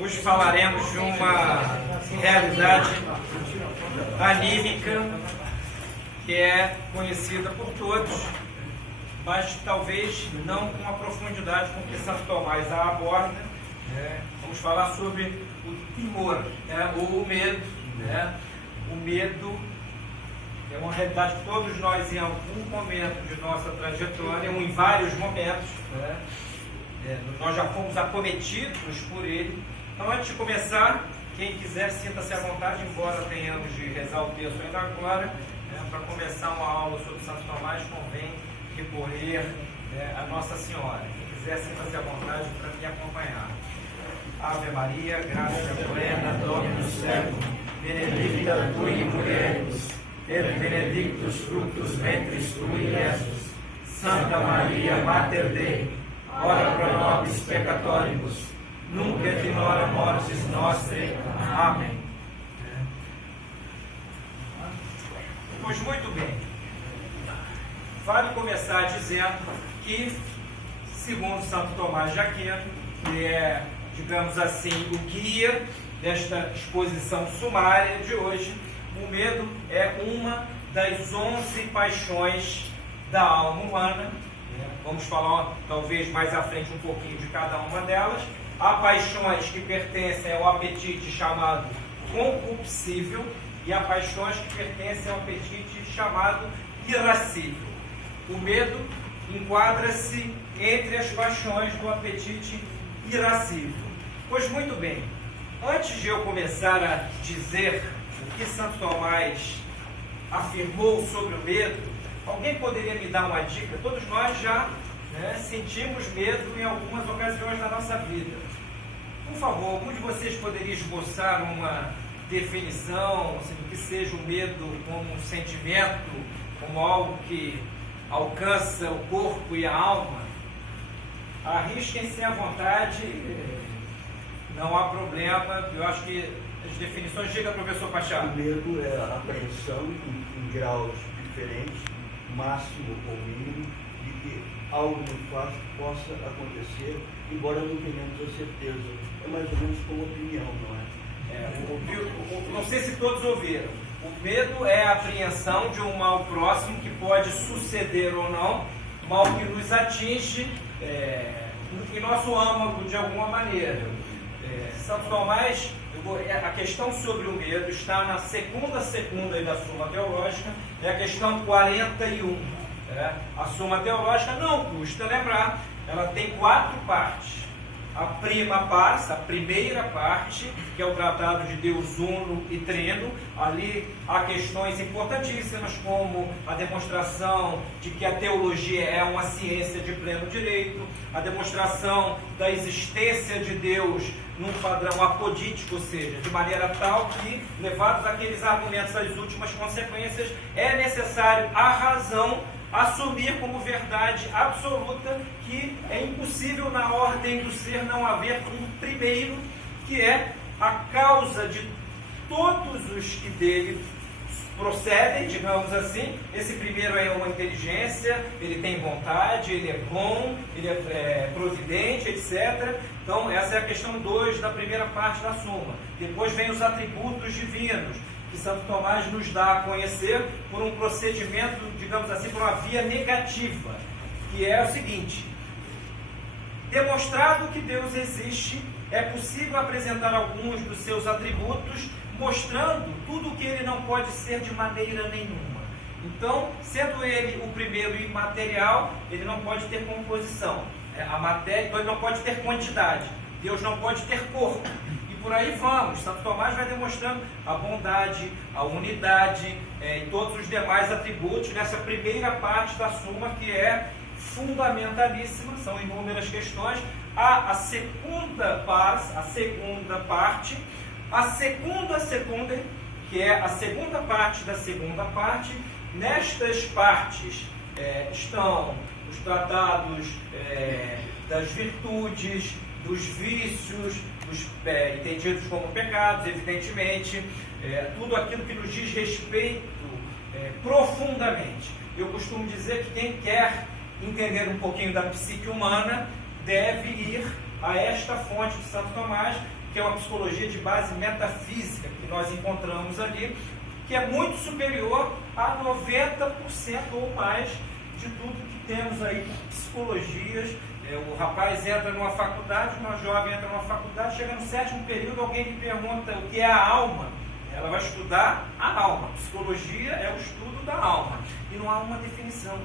Hoje falaremos de uma realidade anímica que é conhecida por todos, mas talvez não com a profundidade com que Santo Tomás a aborda. Vamos falar sobre o temor, ou o medo. O medo é uma realidade que todos nós, em algum momento de nossa trajetória, ou em vários momentos, nós já fomos acometidos por ele. Então, antes de começar, quem quiser, sinta-se à vontade, embora tenhamos de rezar o texto ainda agora. Para começar uma aula sobre Santo Tomás, convém recorrer a Nossa Senhora. Quem quiser, sinta-se à vontade para me acompanhar. Ave Maria, gratia plena, Dominus tecum, benedicta tui in mulieribus, et benedictus fructus ventris tui, Iesus. Santa Maria, Mater Dei, ora pro nobis peccatoribus, nunc et in hora mortis nostrae. Amém. Pois muito bem, vale começar dizendo que, segundo Santo Tomás de Aquino, que é, digamos assim, o guia desta exposição sumária de hoje, o medo é uma das 11 paixões da alma humana. Vamos falar talvez mais à frente um pouquinho de cada uma delas. Há paixões que pertencem ao apetite chamado concupiscível e há paixões que pertencem ao apetite chamado irascível. O medo enquadra-se entre as paixões do apetite irascível. Pois muito bem, antes de eu começar a dizer o que Santo Tomás afirmou sobre o medo, alguém poderia me dar uma dica? Todos nós já sentimos medo em algumas ocasiões da nossa vida. Por favor, algum de vocês poderia esboçar uma definição do que seja o medo como um sentimento, como algo que alcança o corpo e a alma? Arrisquem-se à vontade, não há problema. Eu acho que as definições... Chega, professor Pachá. O medo é a apreensão em graus diferentes, máximo ou mínimo, de que algo muito fácil possa acontecer, embora não tenhamos a certeza. É mais ou menos como opinião, não é? Não sei se todos ouviram. O medo é a apreensão de um mal próximo que pode suceder ou não, mal que nos atinge em nosso âmago de alguma maneira. Santo Tomás, a questão sobre o medo está na segunda da Suma Teológica, é a questão 41. A Suma Teológica, não custa lembrar, ela tem 4 partes. A prima pars, a primeira parte, que é o tratado de Deus Uno e Trino. Ali há questões importantíssimas, como a demonstração de que a teologia é uma ciência de pleno direito, a demonstração da existência de Deus num padrão apodítico, ou seja, de maneira tal que, levados aqueles argumentos às últimas consequências, é necessário a razão assumir como verdade absoluta que é impossível na ordem do ser não haver um primeiro, que é a causa de todos os que dele procedem, digamos assim. Esse primeiro é uma inteligência, ele tem vontade, ele é bom, ele é providente, etc. Então essa é a questão 2 da primeira parte da Suma. Depois vem os atributos divinos, que Santo Tomás nos dá a conhecer por um procedimento, digamos assim, por uma via negativa, que é o seguinte: demonstrado que Deus existe, é possível apresentar alguns dos seus atributos, mostrando tudo o que ele não pode ser de maneira nenhuma. Então, sendo ele o primeiro imaterial, ele não pode ter composição. A matéria, então ele não pode ter quantidade. Deus não pode ter corpo. Por aí vamos. Santo Tomás vai demonstrando a bondade, a unidade e todos os demais atributos nessa primeira parte da Suma, que é fundamentalíssima. São inúmeras questões. Há a segunda parte, a segunda, que é a segunda parte da segunda parte. Nestas partes estão os tratados das virtudes, dos vícios, entendidos como pecados, evidentemente, tudo aquilo que nos diz respeito profundamente. Eu costumo dizer que quem quer entender um pouquinho da psique humana deve ir a esta fonte de Santo Tomás, que é uma psicologia de base metafísica, que nós encontramos ali, que é muito superior a 90% ou mais de tudo que temos aí por psicologias. O rapaz entra numa faculdade, uma jovem entra numa faculdade, chega no 7º período, alguém lhe pergunta o que é a alma. Ela vai estudar a alma. Psicologia é o estudo da alma. E não há uma definição.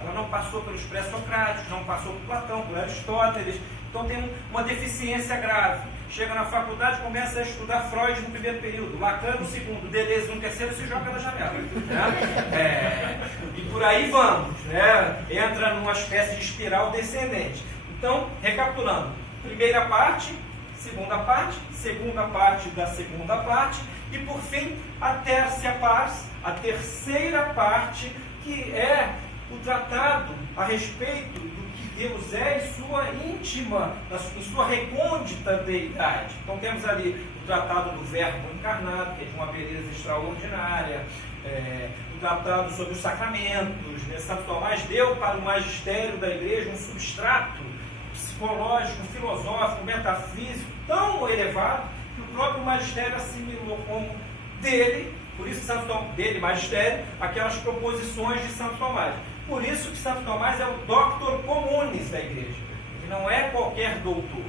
Ela não passou pelos pré-socráticos, não passou por Platão, por Aristóteles. Então tem uma deficiência grave. Chega na faculdade, começa a estudar Freud no 1º período, Lacan no 2º, Deleuze no 3º e se joga na janela. Né? E por aí vamos. Né? Entra numa espécie de espiral descendente. Então, recapitulando. Primeira parte, segunda parte da segunda parte e, por fim, a terceira parte, que é o tratado a respeito do que Deus é em sua íntima, em sua recôndita deidade. Então temos ali o tratado do Verbo encarnado, que é de uma beleza extraordinária, o tratado sobre os sacramentos, né? Santo Tomás deu para o magistério da igreja um substrato psicológico, filosófico, metafísico tão elevado que o próprio magistério assimilou como dele, por isso dele, magistério, aquelas proposições de Santo Tomás. Por isso que Santo Tomás é o doctor communis da igreja. Ele não é qualquer doutor.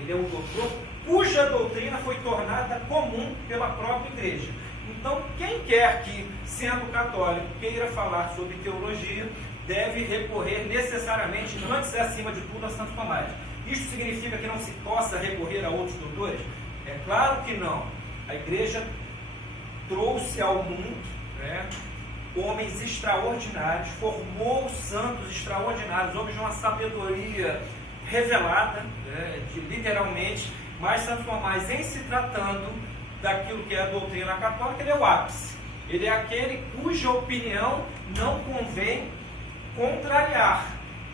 Ele é um doutor cuja doutrina foi tornada comum pela própria igreja. Então, quem quer que, sendo católico, queira falar sobre teologia, deve recorrer necessariamente, antes e acima de tudo, a Santo Tomás. Isso significa que não se possa recorrer a outros doutores? É claro que não. A igreja trouxe ao mundo, né, homens extraordinários, formou santos extraordinários, homens de uma sabedoria revelada, né, literalmente, mas Santo Tomás, em se tratando daquilo que é a doutrina católica, ele é o ápice. Ele é aquele cuja opinião não convém contrariar.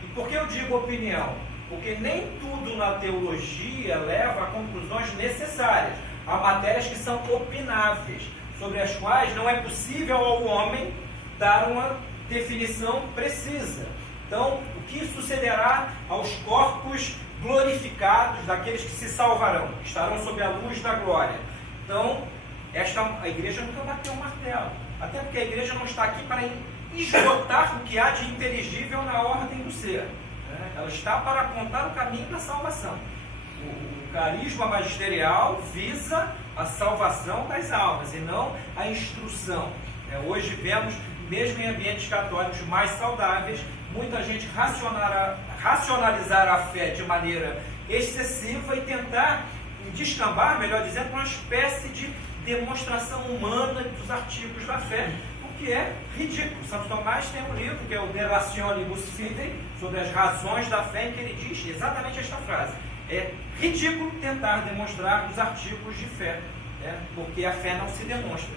E por que eu digo opinião? Porque nem tudo na teologia leva a conclusões necessárias. Há matérias que são opináveis, sobre as quais não é possível ao homem dar uma definição precisa. Então, o que sucederá aos corpos glorificados daqueles que se salvarão, que estarão sob a luz da glória? Então, a igreja nunca bateu o martelo, até porque a igreja não está aqui para esgotar o que há de inteligível na ordem do ser, né? Ela está para apontar o caminho da salvação. O carisma magisterial visa a salvação das almas e não a instrução. Hoje vemos, mesmo em ambientes católicos mais saudáveis, muita gente racionalizar a fé de maneira excessiva e tentar descambar, melhor dizendo, uma espécie de demonstração humana dos artigos da fé, o que é ridículo. Santo Tomás tem um livro que é o De Rationibus Fidei, sobre as razões da fé, em que ele diz exatamente esta frase: é ridículo tentar demonstrar os artigos de fé, né? Porque a fé não se demonstra,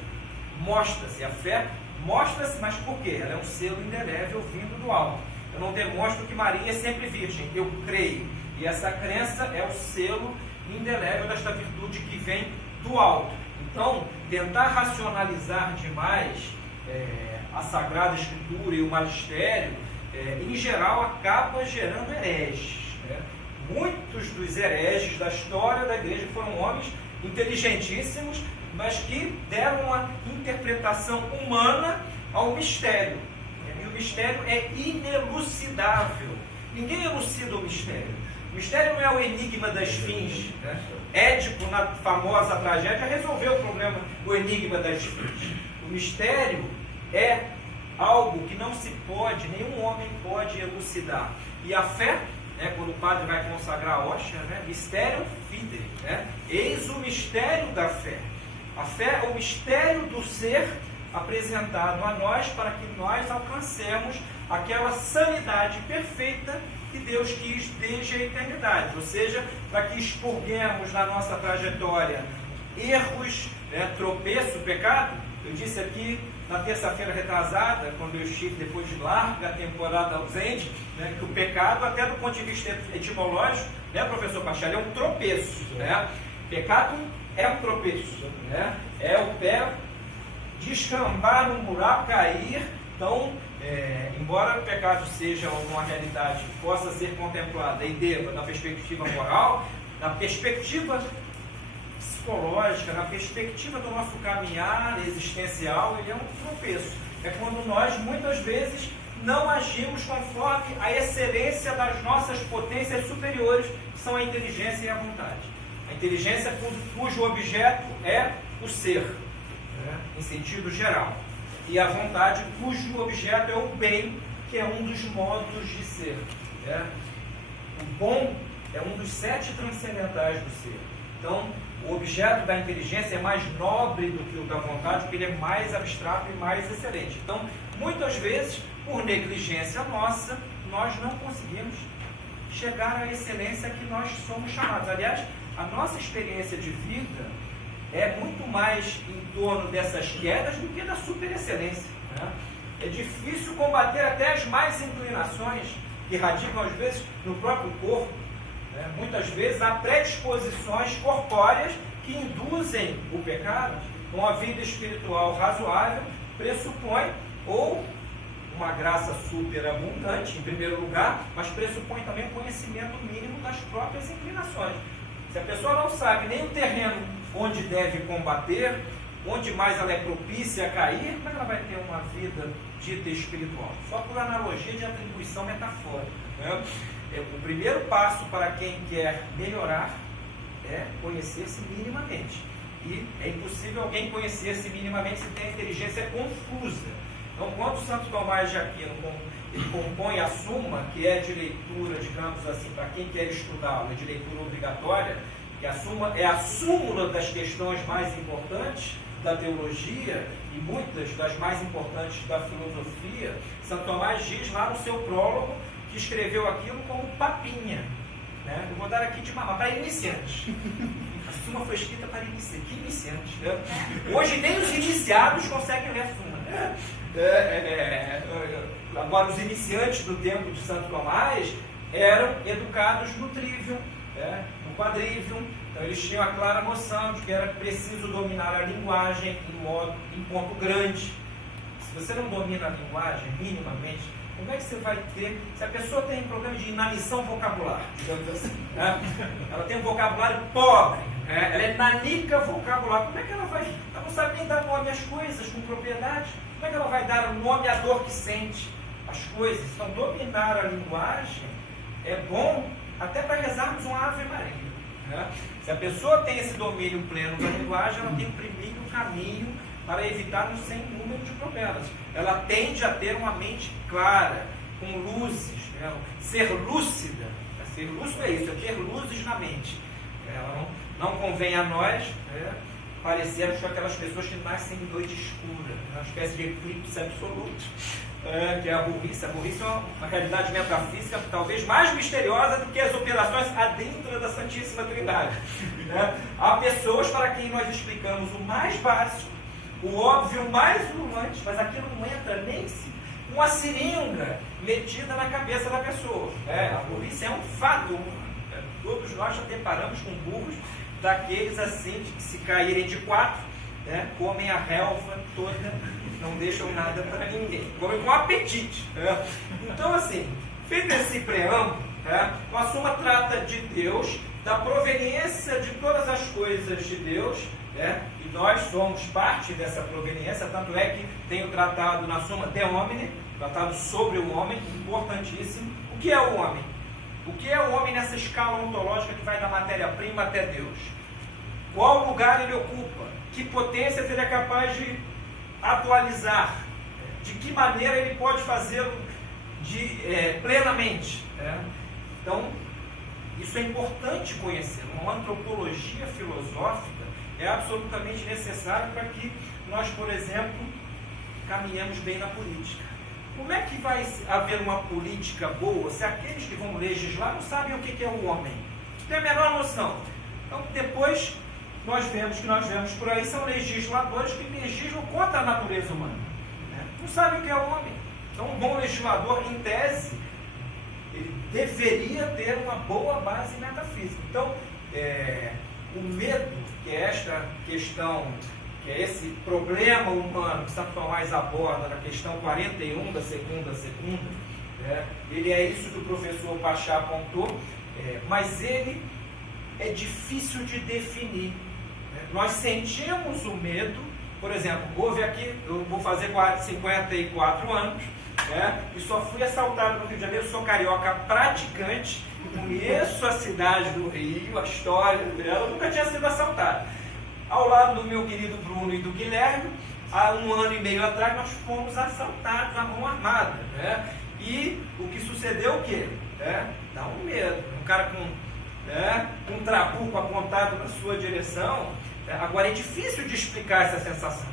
mostra-se. A fé mostra-se, mas por quê? Ela é um selo indelével vindo do alto. Eu não demonstro que Maria é sempre virgem, eu creio, e essa crença é o selo indelével desta virtude que vem do alto. Então, tentar racionalizar demais a Sagrada Escritura e o magistério, em geral, acaba gerando hereges, né? Muitos dos hereges da história da igreja foram homens inteligentíssimos, mas que deram uma interpretação humana ao mistério. E o mistério é inelucidável. Ninguém elucida o mistério. O mistério não é o enigma da esfinge, né? Édipo, na famosa tragédia, resolveu o problema, o enigma da esfinge. O mistério é algo que não se pode, nenhum homem pode elucidar. E a fé, quando o padre vai consagrar a hóstia, Mysterium Fidei, eis o mistério da fé. A fé é o mistério do ser apresentado a nós para que nós alcancemos aquela sanidade perfeita que Deus quis desde a eternidade, ou seja, para que expurguemos na nossa trajetória erros, tropeço, pecado. Eu disse aqui na terça-feira retrasada, quando eu estive depois de larga temporada ausente, que o pecado, até do ponto de vista etimológico, professor Pacheco, é um tropeço. Pecado é um tropeço, é o pé descambar num buraco, cair. Então, embora o pecado seja uma realidade que possa ser contemplada e deva, na perspectiva moral, na perspectiva psicológica, na perspectiva do nosso caminhar existencial, ele é um tropeço. É quando nós, muitas vezes, não agimos conforme a excelência das nossas potências superiores, que são a inteligência e a vontade. A inteligência cujo objeto é o ser, né, em sentido geral. E a vontade cujo objeto é o bem, que é um dos modos de ser. Né? O bom é um dos 7 transcendentais do ser. Então, o objeto da inteligência é mais nobre do que o da vontade, porque ele é mais abstrato e mais excelente. Então, muitas vezes, por negligência nossa, nós não conseguimos chegar à excelência que nós somos chamados. Aliás, a nossa experiência de vida é muito mais em torno dessas quedas do que da superexcelência. Né? É difícil combater até as más inclinações que radicam, às vezes, no próprio corpo. Né? Muitas vezes há predisposições corpóreas que induzem o pecado. Uma vida espiritual razoável pressupõe ou uma graça superabundante, em primeiro lugar, mas pressupõe também o conhecimento mínimo das próprias inclinações. Se a pessoa não sabe nem o terreno onde deve combater, onde mais ela é propícia a cair, como é que ela vai ter uma vida dita espiritual? Só por analogia de atribuição metafórica. Né? O primeiro passo para quem quer melhorar é conhecer-se minimamente. E é impossível alguém conhecer-se minimamente se tem a inteligência confusa. Então, quando Santo Tomás de Aquino ele compõe a Suma, que é de leitura, digamos assim, para quem quer estudá-la, é de leitura obrigatória, que a Suma é a súmula das questões mais importantes da teologia e muitas das mais importantes da filosofia, Santo Tomás diz lá no seu prólogo que escreveu aquilo como papinha. Né? Eu vou dar aqui de mamar para iniciantes. A Suma foi escrita para iniciantes. Que iniciantes? Né? Hoje nem os iniciados conseguem ler a Suma. Né? Agora, os iniciantes do tempo de Santo Tomás eram educados no trivium, no quadrivium. Então, eles tinham a clara noção de que era preciso dominar a linguagem em ponto grande. Se você não domina a linguagem minimamente, como é que você vai ter... Se a pessoa tem um problema de inanição vocabular, digamos assim, né? Ela tem um vocabulário pobre, ela é nanica vocabular, como é que ela vai... Ela não sabe nem dar nome às coisas com propriedade. Como é que ela vai dar o nome à dor que sente? As coisas. Então, dominar a linguagem é bom até para rezarmos um Ave Maria. Né? Se a pessoa tem esse domínio pleno da linguagem, ela tem o primeiro caminho para evitar um sem número de problemas. Ela tende a ter uma mente clara, com luzes, né? Ser lúcida. Ser lúcido é isso, é ter luzes na mente. Ela não convém a nós parecermos com aquelas pessoas que nascem em noite escura, uma espécie de eclipse absoluto, que é a burrice. A burrice é uma realidade metafísica talvez mais misteriosa do que as operações adentro da Santíssima Trindade. Né? Há pessoas para quem nós explicamos o mais básico, o óbvio mais ululante, mas aquilo não entra nem se uma seringa metida na cabeça da pessoa. A burrice é um fato. Todos nós já deparamos com burros daqueles assim, que se caírem de 4, comem a relva toda, não deixam nada para ninguém. Comem com apetite. Então, assim, feito esse preâmbulo, a Suma trata de Deus, da proveniência de todas as coisas de Deus, e nós somos parte dessa proveniência, tanto é que tem o tratado na Suma De Homine, tratado sobre o homem, importantíssimo. O que é o homem? O que é o homem nessa escala ontológica que vai da matéria-prima até Deus? Qual lugar ele ocupa? Que potências ele é capaz de atualizar? De que maneira ele pode fazê-lo plenamente? Então, isso é importante conhecer. Uma antropologia filosófica é absolutamente necessária para que nós, por exemplo, caminhemos bem na política. Como é que vai haver uma política boa se aqueles que vão legislar não sabem o que é o homem? Não tem a menor noção. Então, depois, nós vemos por aí, são legisladores que legislam contra a natureza humana. Não sabem o que é o homem. Então, um bom legislador, em tese, ele deveria ter uma boa base metafísica. Então, o medo, que é esta questão, que é esse problema humano que Santo Tomás aborda na questão 41 da segunda, ele é isso que o professor Pachá apontou, mas ele é difícil de definir. Nós sentimos o medo. Por exemplo, houve aqui, eu vou fazer 54 anos, e só fui assaltado no Rio de Janeiro. Sou carioca praticante, conheço a cidade do Rio, a história dela, nunca tinha sido assaltado. Ao lado do meu querido Bruno e do Guilherme, há 1 ano e meio atrás, nós fomos assaltados à mão armada. E o que sucedeu o quê? Dá um medo. Um cara com um trabuco apontado na sua direção. Agora é difícil de explicar essa sensação.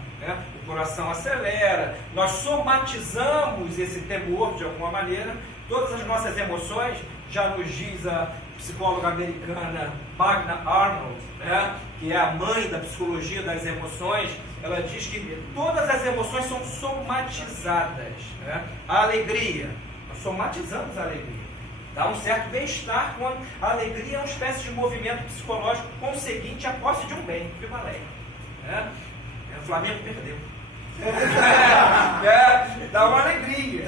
O coração acelera, nós somatizamos esse temor de alguma maneira. Todas as nossas emoções, já nos diz a psicóloga americana Magna Arnold, que é a mãe da psicologia das emoções. Ela diz que todas as emoções são somatizadas. A alegria, nós somatizamos a alegria. Dá um certo bem-estar quando a alegria é uma espécie de movimento psicológico conseguinte à posse de um bem, de uma lei. O Flamengo perdeu. Dá uma alegria.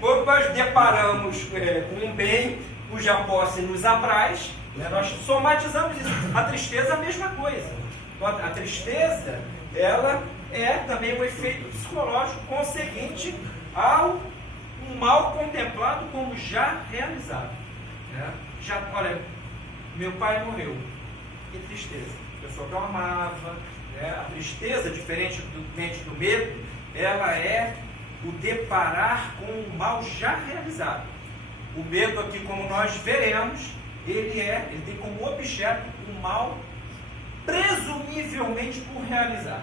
Quando nós deparamos com um bem cuja posse nos apraz, nós somatizamos isso. A tristeza é a mesma coisa. A tristeza, ela é também um efeito psicológico conseguinte ao um mal contemplado como já realizado. Olha, meu pai morreu. Que tristeza. A pessoa que eu amava. A tristeza, diferente do medo, ela é o deparar com o mal já realizado. O medo aqui, como nós veremos, ele tem como objeto o mal presumivelmente por realizar.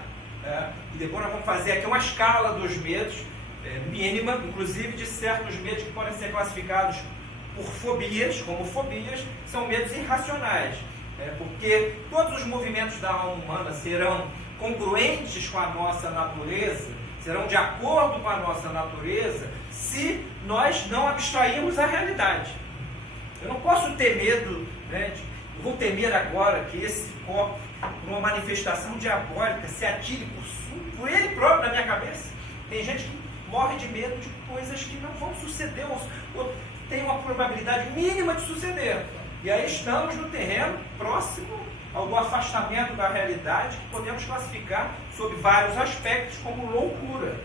E depois nós vamos fazer aqui uma escala dos medos, mínima, inclusive de certos medos que podem ser classificados por fobias, como fobias, são medos irracionais. Porque todos os movimentos da alma humana serão congruentes com a nossa natureza, serão de acordo com a nossa natureza, se nós não abstrairmos a realidade. Eu não posso ter medo, eu vou temer agora que esse copo, por uma manifestação diabólica, se atire por ele próprio na minha cabeça. Tem gente que morre de medo de coisas que não vão suceder, ou tem uma probabilidade mínima de suceder. E aí estamos no terreno próximo ao do afastamento da realidade, que podemos classificar sob vários aspectos como loucura.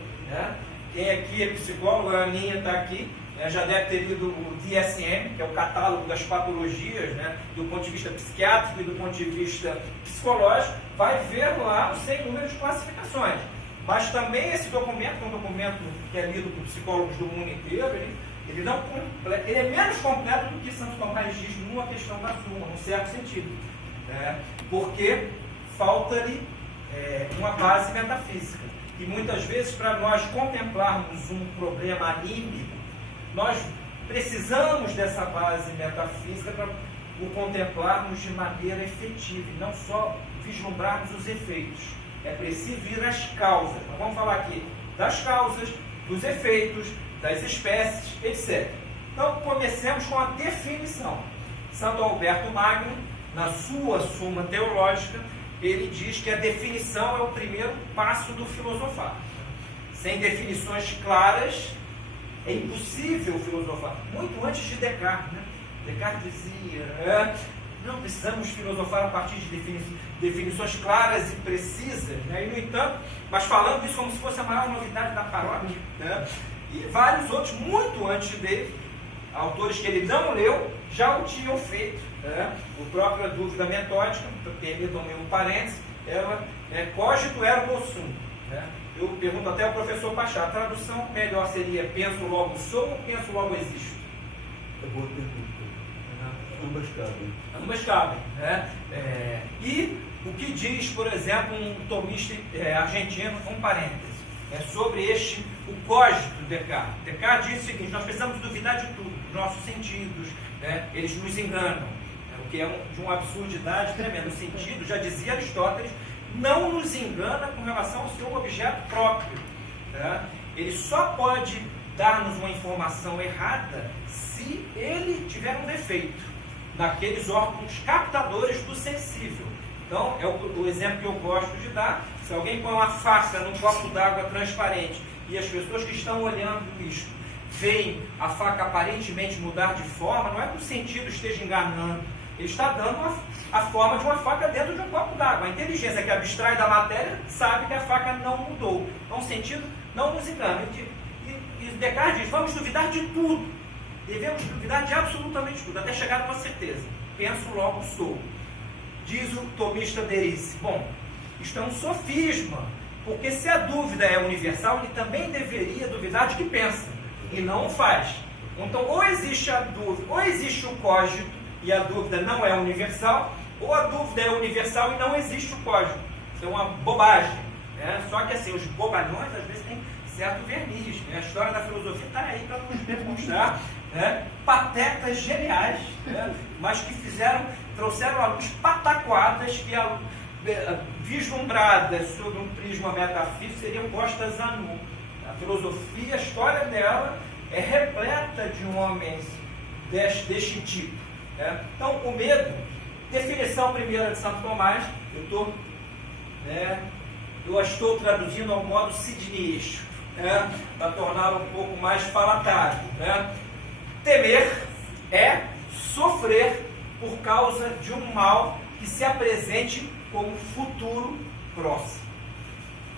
Quem aqui é psicólogo, a Aninha está aqui, já deve ter lido o DSM, que é o catálogo das patologias, do ponto de vista psiquiátrico e do ponto de vista psicológico, vai ver lá o sem número de classificações. Mas também esse documento, que é um documento que é lido por psicólogos do mundo inteiro, ele é menos completo do que Santo Tomás diz numa questão da Suma, num certo sentido. Porque falta-lhe uma base metafísica. E muitas vezes, para nós contemplarmos um problema anímico, nós precisamos dessa base metafísica para o contemplarmos de maneira efetiva, e não só vislumbrarmos os efeitos. É preciso ir às causas. Nós vamos falar aqui das causas, dos efeitos, das espécies, etc. Então, comecemos com a definição. Santo Alberto Magno, na sua Suma Teológica, ele diz que a definição é o primeiro passo do filosofar. Sem definições claras, é impossível filosofar. Muito antes de Descartes. Descartes dizia, não precisamos filosofar a partir de definições claras e precisas. E, no entanto, mas falando isso como se fosse a maior novidade da paróquia. E vários outros, muito antes dele, autores que ele não leu, já o tinham feito. O próprio Dúvida Metódica, permitam-me um parênteses, ela cogito ergo sum. Eu pergunto até ao professor Pachá, a tradução melhor seria penso logo sou ou penso logo existo? É boa pergunta. Ambas cabem. Ambas cabem. E o que diz, por exemplo, um tomista argentino, um parêntese, sobre o cogito de Descartes. Descartes diz o seguinte: nós precisamos duvidar de tudo, dos nossos sentidos, eles nos enganam, o que é de uma absurdidade tremenda. O sentido, já dizia Aristóteles, não nos engana com relação ao seu objeto próprio. Ele só pode dar-nos uma informação errada se ele tiver um defeito naqueles órgãos captadores do sensível. Então, é o exemplo que eu gosto de dar. Se alguém põe uma faca num copo d'água transparente e as pessoas que estão olhando isto veem a faca aparentemente mudar de forma, não é que o sentido esteja enganando, ele está dando a forma de uma faca dentro de um copo d'água. A inteligência que abstrai da matéria sabe que a faca não mudou. Então, o sentido não nos engana. E Descartes diz, vamos duvidar de tudo. Devemos duvidar de absolutamente tudo, até chegar a uma certeza. Penso, logo sou. Diz o tomista Derice. Bom, isto é um sofisma, porque se a dúvida é universal, ele também deveria duvidar de que pensa, e não o faz. Então, ou existe a dúvida, ou existe o cogito, e a dúvida não é universal, ou a dúvida é universal e não existe o cogito. Isso é uma bobagem. Né? Só que assim, os bobalhões às vezes têm certo verniz. Né? A história da filosofia está aí para nos demonstrar, né? Patetas geniais, né? Mas que trouxeram à luz pataquadas que, vislumbradas sob um prisma metafísico, seriam postas a nu. A filosofia, a história dela é repleta de homens deste tipo. Né? Então, o medo, definição primeira de Santo Tomás, eu a estou traduzindo ao modo sidneyesco, né? Para torná-lo um pouco mais palatável. Né? Temer é sofrer por causa de um mal que se apresente como futuro próximo.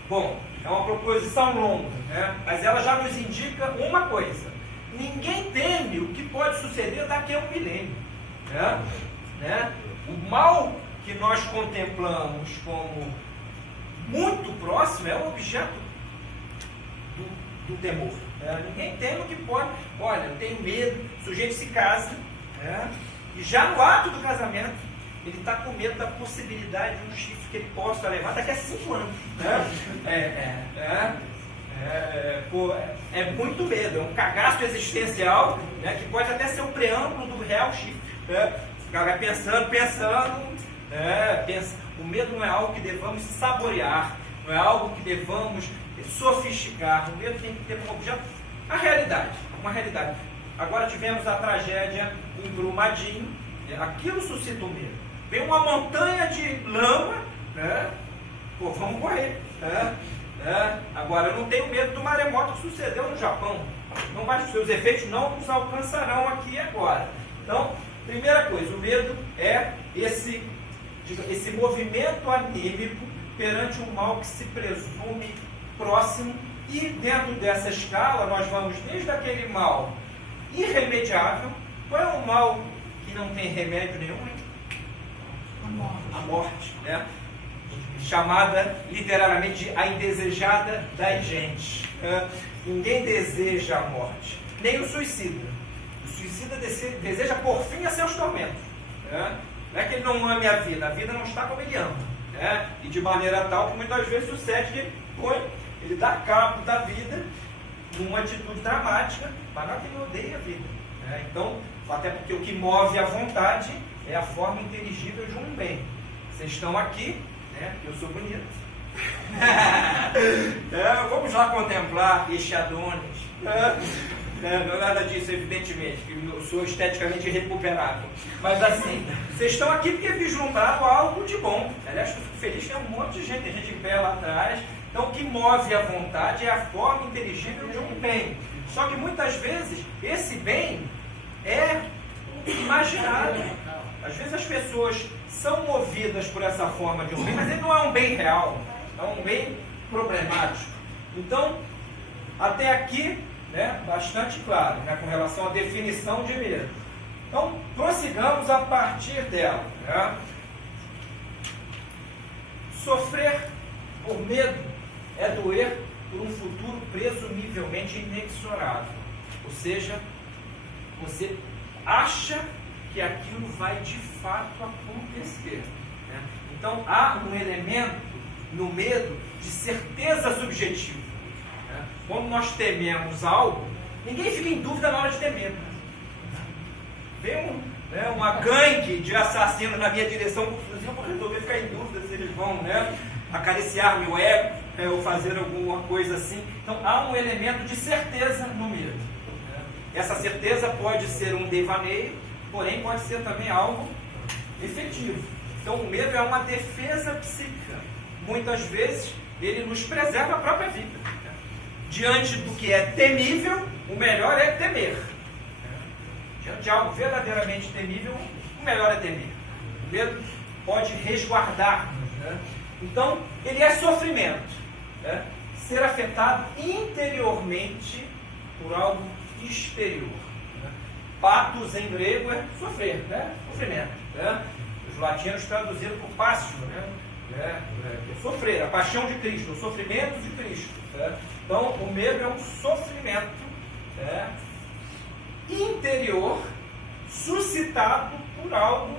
Bom, é uma proposição longa, né? Mas ela já nos indica uma coisa: ninguém teme o que pode suceder daqui a um milênio. Né? O mal que nós contemplamos como muito próximo é o objeto do temor. Ninguém teme o que pode. Olha, eu tenho medo, o sujeito se casa, né? E já no ato do casamento, ele está com medo da possibilidade de um chifre que ele possa levar daqui a 5 anos. Né? É muito medo, é um cagaço existencial, né, que pode até ser o preâmbulo do real chifre. Né? O cara vai pensando. O medo não é algo que devamos saborear, não é algo que devamos sofisticar. O medo tem que ter como objeto a realidade, uma realidade. Agora tivemos a tragédia em Brumadinho, aquilo suscita o medo. Vem uma montanha de lama, né? Pô, vamos correr. Agora, eu não tenho medo do maremoto que sucedeu no Japão. Não vai, seus efeitos não nos alcançarão aqui e agora. Então, primeira coisa, o medo é esse movimento anímico perante um mal que se presume próximo, e dentro dessa escala nós vamos desde aquele mal irremediável. Qual é o mal que não tem remédio nenhum? A morte, né? Chamada literalmente de a indesejada das gentes. Ninguém deseja a morte, nem o suicida. O suicida deseja por fim a seus tormentos. Não é que ele não ame a vida não está como ele ama. E de maneira tal que muitas vezes sucede que ele dá cabo da vida numa atitude dramática, mas não é que ele odeia a vida. Então, até porque o que move a vontade é a forma inteligível de um bem. Vocês estão aqui, né? Eu sou bonito. Vamos lá contemplar este Adonis. Não é nada disso, evidentemente, que eu sou esteticamente irrecuperável. Mas assim, vocês estão aqui porque vislumbraram algo de bom. Aliás, eu fico feliz que tem um monte de gente, tem gente em pé lá atrás. Então, o que move a vontade é a forma inteligível de um bem. Só que muitas vezes, esse bem é imaginário. Às vezes as pessoas são movidas por essa forma de um bem, mas ele não é um bem real, é um bem problemático. Então, até aqui, né, bastante claro, né, com relação à definição de medo. Então, prossigamos a partir dela. Né? Sofrer por medo é doer por um futuro presumivelmente inexorável. Ou seja, você acha que aquilo vai de fato acontecer. Né? Então, há um elemento no medo de certeza subjetiva. Né? Quando nós tememos algo, ninguém fica em dúvida na hora de ter medo. Vem uma gangue de assassinos na minha direção, eu vou resolver ficar em dúvida se eles vão, né, acariciar meu ego, ou fazer alguma coisa assim. Então, há um elemento de certeza no medo. Essa certeza pode ser um devaneio, porém pode ser também algo efetivo. Então, o medo é uma defesa psíquica. Muitas vezes, ele nos preserva a própria vida. Diante do que é temível, o melhor é temer. Diante de algo verdadeiramente temível, o melhor é temer. O medo pode resguardar-nos, né? Então, ele é sofrimento, né? Ser afetado interiormente por algo exterior. Né? Pathos em grego é sofrer, né? Sofrimento. Né? Os latinos traduziram por passio, né? É sofrer, a paixão de Cristo, o sofrimento de Cristo. Né? Então, o medo é um sofrimento, né, interior, suscitado por algo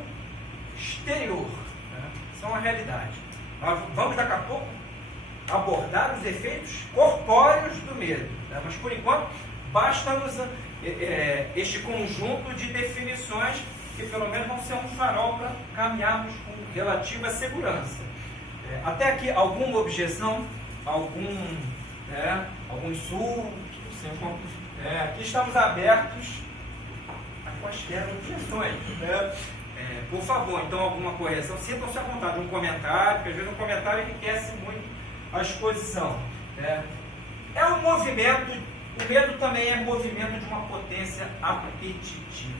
exterior. Né? Isso é uma realidade. Nós vamos daqui a pouco abordar os efeitos corpóreos do medo. Né? Mas, por enquanto, basta-nos este conjunto de definições que, pelo menos, vão ser um farol para caminharmos com relativa segurança. Até aqui, alguma objeção? Algum insulto? Aqui estamos abertos a quaisquer objeções. Por favor, então, alguma correção? Sintam-se à vontade, um comentário, porque às vezes um comentário enriquece muito a exposição. É um movimento, o medo também é movimento de uma potência apetitiva.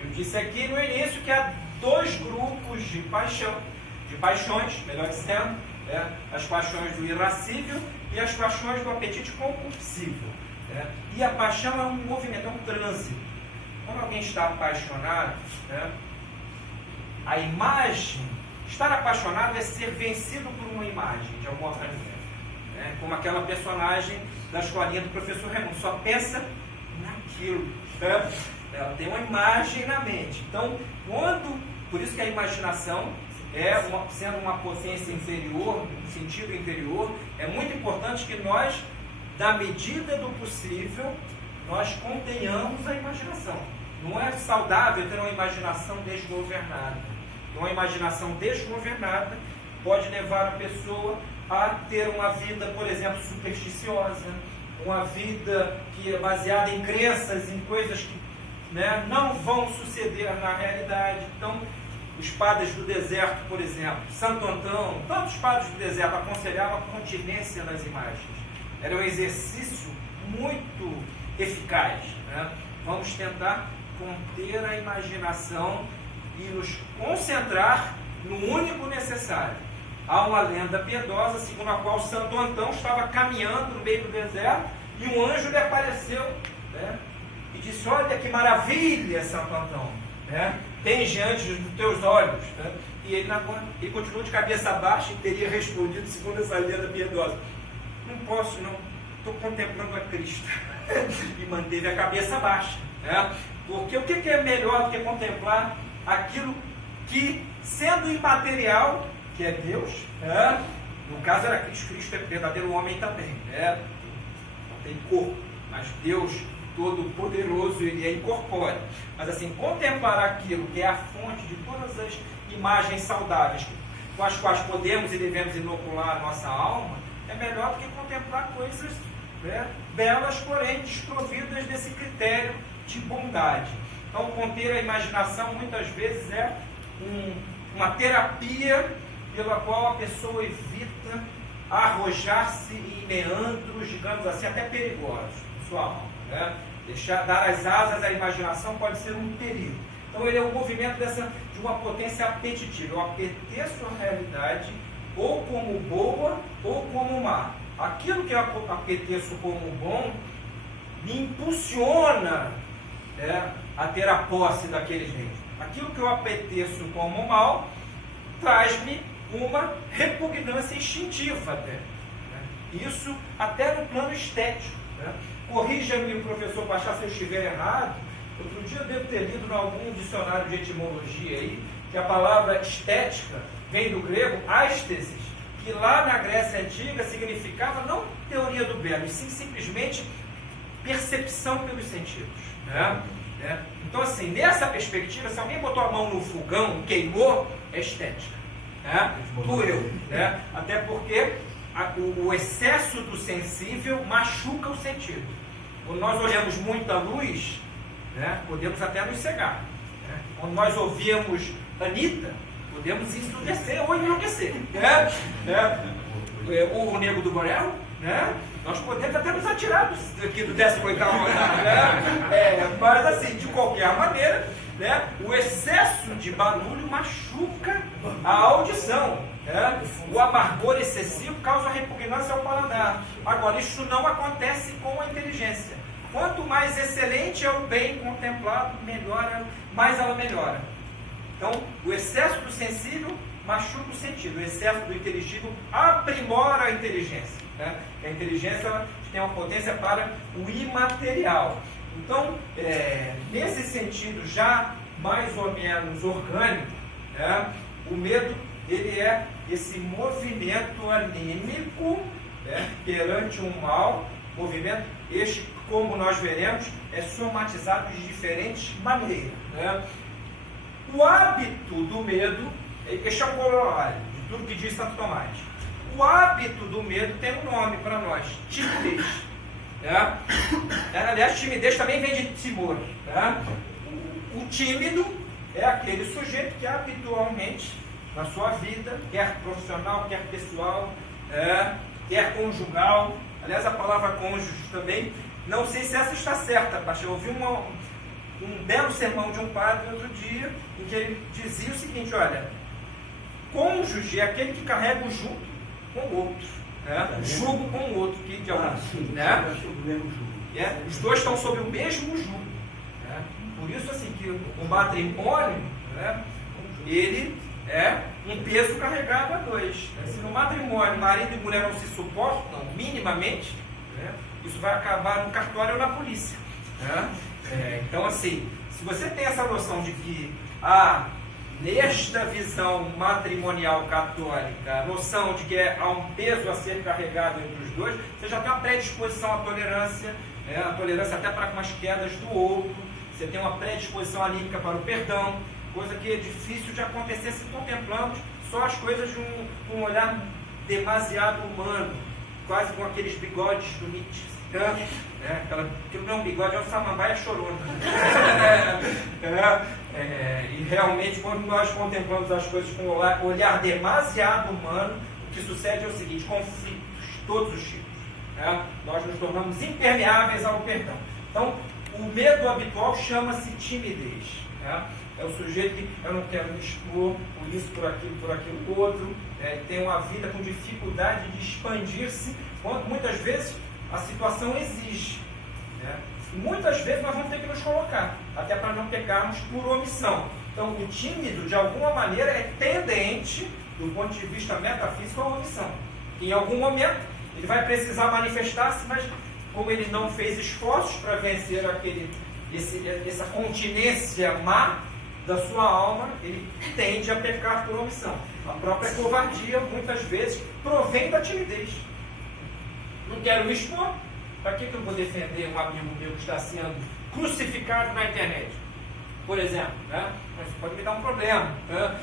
Eu disse aqui no início que há dois grupos de paixões, melhor dizendo, as paixões do irascível e as paixões do apetite compulsivo. E a paixão é um movimento, é um trânsito. Quando alguém está apaixonado, a imagem, estar apaixonado é ser vencido por uma imagem, de alguma maneira. Como aquela personagem da escolinha do professor Raimundo, só pensa naquilo. Ela tem uma imagem na mente. Então, por isso que a imaginação sendo uma potência inferior, no sentido interior, é muito importante que nós, na medida do possível, nós contenhamos a imaginação. Não é saudável ter uma imaginação desgovernada. Uma imaginação desgovernada pode levar a pessoa a ter uma vida, por exemplo, supersticiosa, uma vida que é baseada em crenças, em coisas que não vão suceder na realidade. Então, os padres do deserto, por exemplo, Santo Antão, tantos padres do deserto aconselhavam a continência nas imagens. Era um exercício muito eficaz. Vamos tentar conter a imaginação e nos concentrar no único necessário. Há uma lenda piedosa, segundo a qual Santo Antão estava caminhando no meio do deserto e um anjo lhe apareceu, e disse: olha que maravilha, Santo Antão, tem diante dos teus olhos. E ele continuou de cabeça baixa e teria respondido, segundo essa lenda piedosa: não posso não, estou contemplando a Cristo. E manteve a cabeça baixa. Porque o que é melhor do que contemplar aquilo que, sendo imaterial, que é Deus, no caso era Cristo, Cristo é verdadeiro homem também, não tem corpo, mas Deus Todo-Poderoso, ele é incorpóreo. Mas assim, contemplar aquilo que é a fonte de todas as imagens saudáveis com as quais podemos e devemos inocular a nossa alma, é melhor do que contemplar coisas belas, porém desprovidas desse critério de bondade. Então, conter a imaginação muitas vezes é uma terapia pela qual a pessoa evita arrojar-se em meandros, digamos assim, até perigosos em sua alma. Dar as asas à imaginação pode ser um perigo. Então, ele é um movimento de uma potência apetitiva. Eu apeteço a realidade ou como boa ou como má. Aquilo que eu apeteço como bom me impulsiona a ter a posse daqueles bens. Aquilo que eu apeteço como mal traz-me uma repugnância instintiva até. Isso até no plano estético. Corrija-me, o professor Pachá, se eu estiver errado. Outro dia eu devo ter lido em algum dicionário de etimologia aí, que a palavra estética vem do grego ástesis, que lá na Grécia Antiga significava não teoria do belo, e sim simplesmente percepção pelos sentidos. Então, assim, nessa perspectiva, se alguém botou a mão no fogão, queimou, é estética. Doeu. Até porque o excesso do sensível machuca o sentido. Quando nós olhamos muita luz, podemos até nos cegar. Quando nós ouvimos Anitta, podemos ensurdecer ou enlouquecer. O Nego do Borel, nós podemos até nos atirar aqui do 18º andar. Mas assim, de qualquer maneira, né? O excesso de barulho machuca a audição. Né? O amargor excessivo causa repugnância ao paladar. Agora, isso não acontece com a inteligência. Quanto mais excelente é o bem contemplado, mais ela melhora. Então, o excesso do sensível machuca o sentido, o excesso do inteligível aprimora a inteligência. Né? A inteligência ela tem uma potência para o imaterial. Então, nesse sentido já mais ou menos orgânico, né? O medo ele é esse movimento anímico, né? Perante um mal, movimento este, como nós veremos, é somatizado de diferentes maneiras. Né? O hábito do medo, este é o corolário de tudo que diz Santo Tomás. O hábito do medo tem um nome para nós, timidez. Tá? Aliás, timidez também vem de timor. Tá? O tímido é aquele sujeito que habitualmente, na sua vida, quer profissional, quer pessoal, quer conjugal. Aliás, a palavra cônjuge também, não sei se essa está certa, pastor. Eu ouvi um belo sermão de um padre outro dia, em que ele dizia o seguinte: olha, cônjuge é aquele que carrega o jugo com o outro, né? Jugo com o outro, que de algum, né? Os dois estão sob o mesmo jugo. Né? Por isso, assim, que o matrimônio, né, ele é um peso carregado a dois. Né? Se no matrimônio marido e mulher não se suportam minimamente, né, isso vai acabar no cartório ou na polícia. Né? Então, assim, se você tem essa noção de que nesta visão matrimonial católica, a noção de que há um peso a ser carregado entre os dois, você já tem uma predisposição à tolerância, a tolerância até para com as quedas do outro, você tem uma predisposição anímica para o perdão, coisa que é difícil de acontecer se contemplamos só as coisas de um olhar demasiado humano, quase com aqueles bigodes do Nietzsche. Aquilo não é um bigode, é um samambaia chorona. E realmente, quando nós contemplamos as coisas com um olhar demasiado humano, o que sucede é o seguinte: conflitos, todos os tipos. Nós nos tornamos impermeáveis ao perdão. Então, o medo habitual chama-se timidez. É o sujeito que eu não quero me expor por isso, por aquilo outro, tem uma vida com dificuldade de expandir-se, quando muitas vezes a situação exige. E muitas vezes nós vamos ter que nos colocar, até para não pecarmos por omissão. Então, o tímido, de alguma maneira, é tendente, do ponto de vista metafísico, à omissão. Em algum momento, ele vai precisar manifestar-se, mas como ele não fez esforços para vencer essa continência má da sua alma, ele tende a pecar por omissão. A própria covardia, muitas vezes, provém da timidez. Não quero me expor. Para que eu vou defender um amigo meu que está sendo crucificado na internet? Por exemplo, né? Isso pode me dar um problema. Né?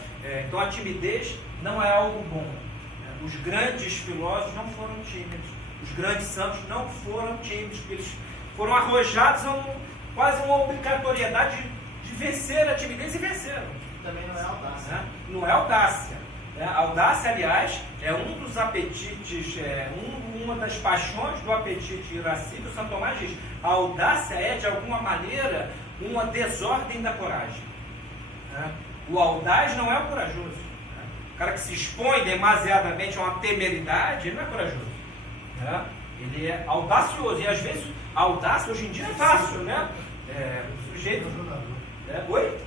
Então a timidez não é algo bom. Os grandes filósofos não foram tímidos. Os grandes santos não foram tímidos. Eles foram arrojados a quase uma obrigatoriedade de vencer a timidez e venceram. Também não é audácia. Não é audácia. A audácia, aliás, é um dos apetites, uma das paixões do apetite irascível. Santo Tomás diz: a audácia é, de alguma maneira, uma desordem da coragem. O audaz não é o corajoso. O cara que se expõe demasiadamente a uma temeridade, ele não é corajoso. Ele é audacioso. E às vezes a audácia hoje em dia é fácil, né? O sujeito. Oi?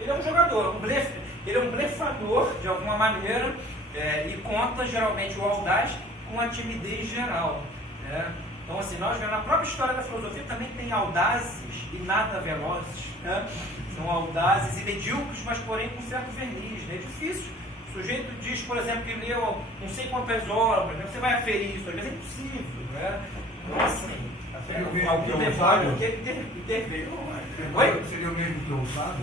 Ele é um jogador, ele é um blefador, de alguma maneira, e conta geralmente o audaz com a timidez geral. Então, assim, nós vemos na própria história da filosofia também tem audazes e nada velozes. São audazes e medíocres, mas porém com certo verniz. É difícil. O sujeito diz, por exemplo, que leu não sei quantas obras, você vai aferir isso, às vezes é impossível. Então, assim, alguém levado que ele interveio. Oi? Seria o mesmo que ousado?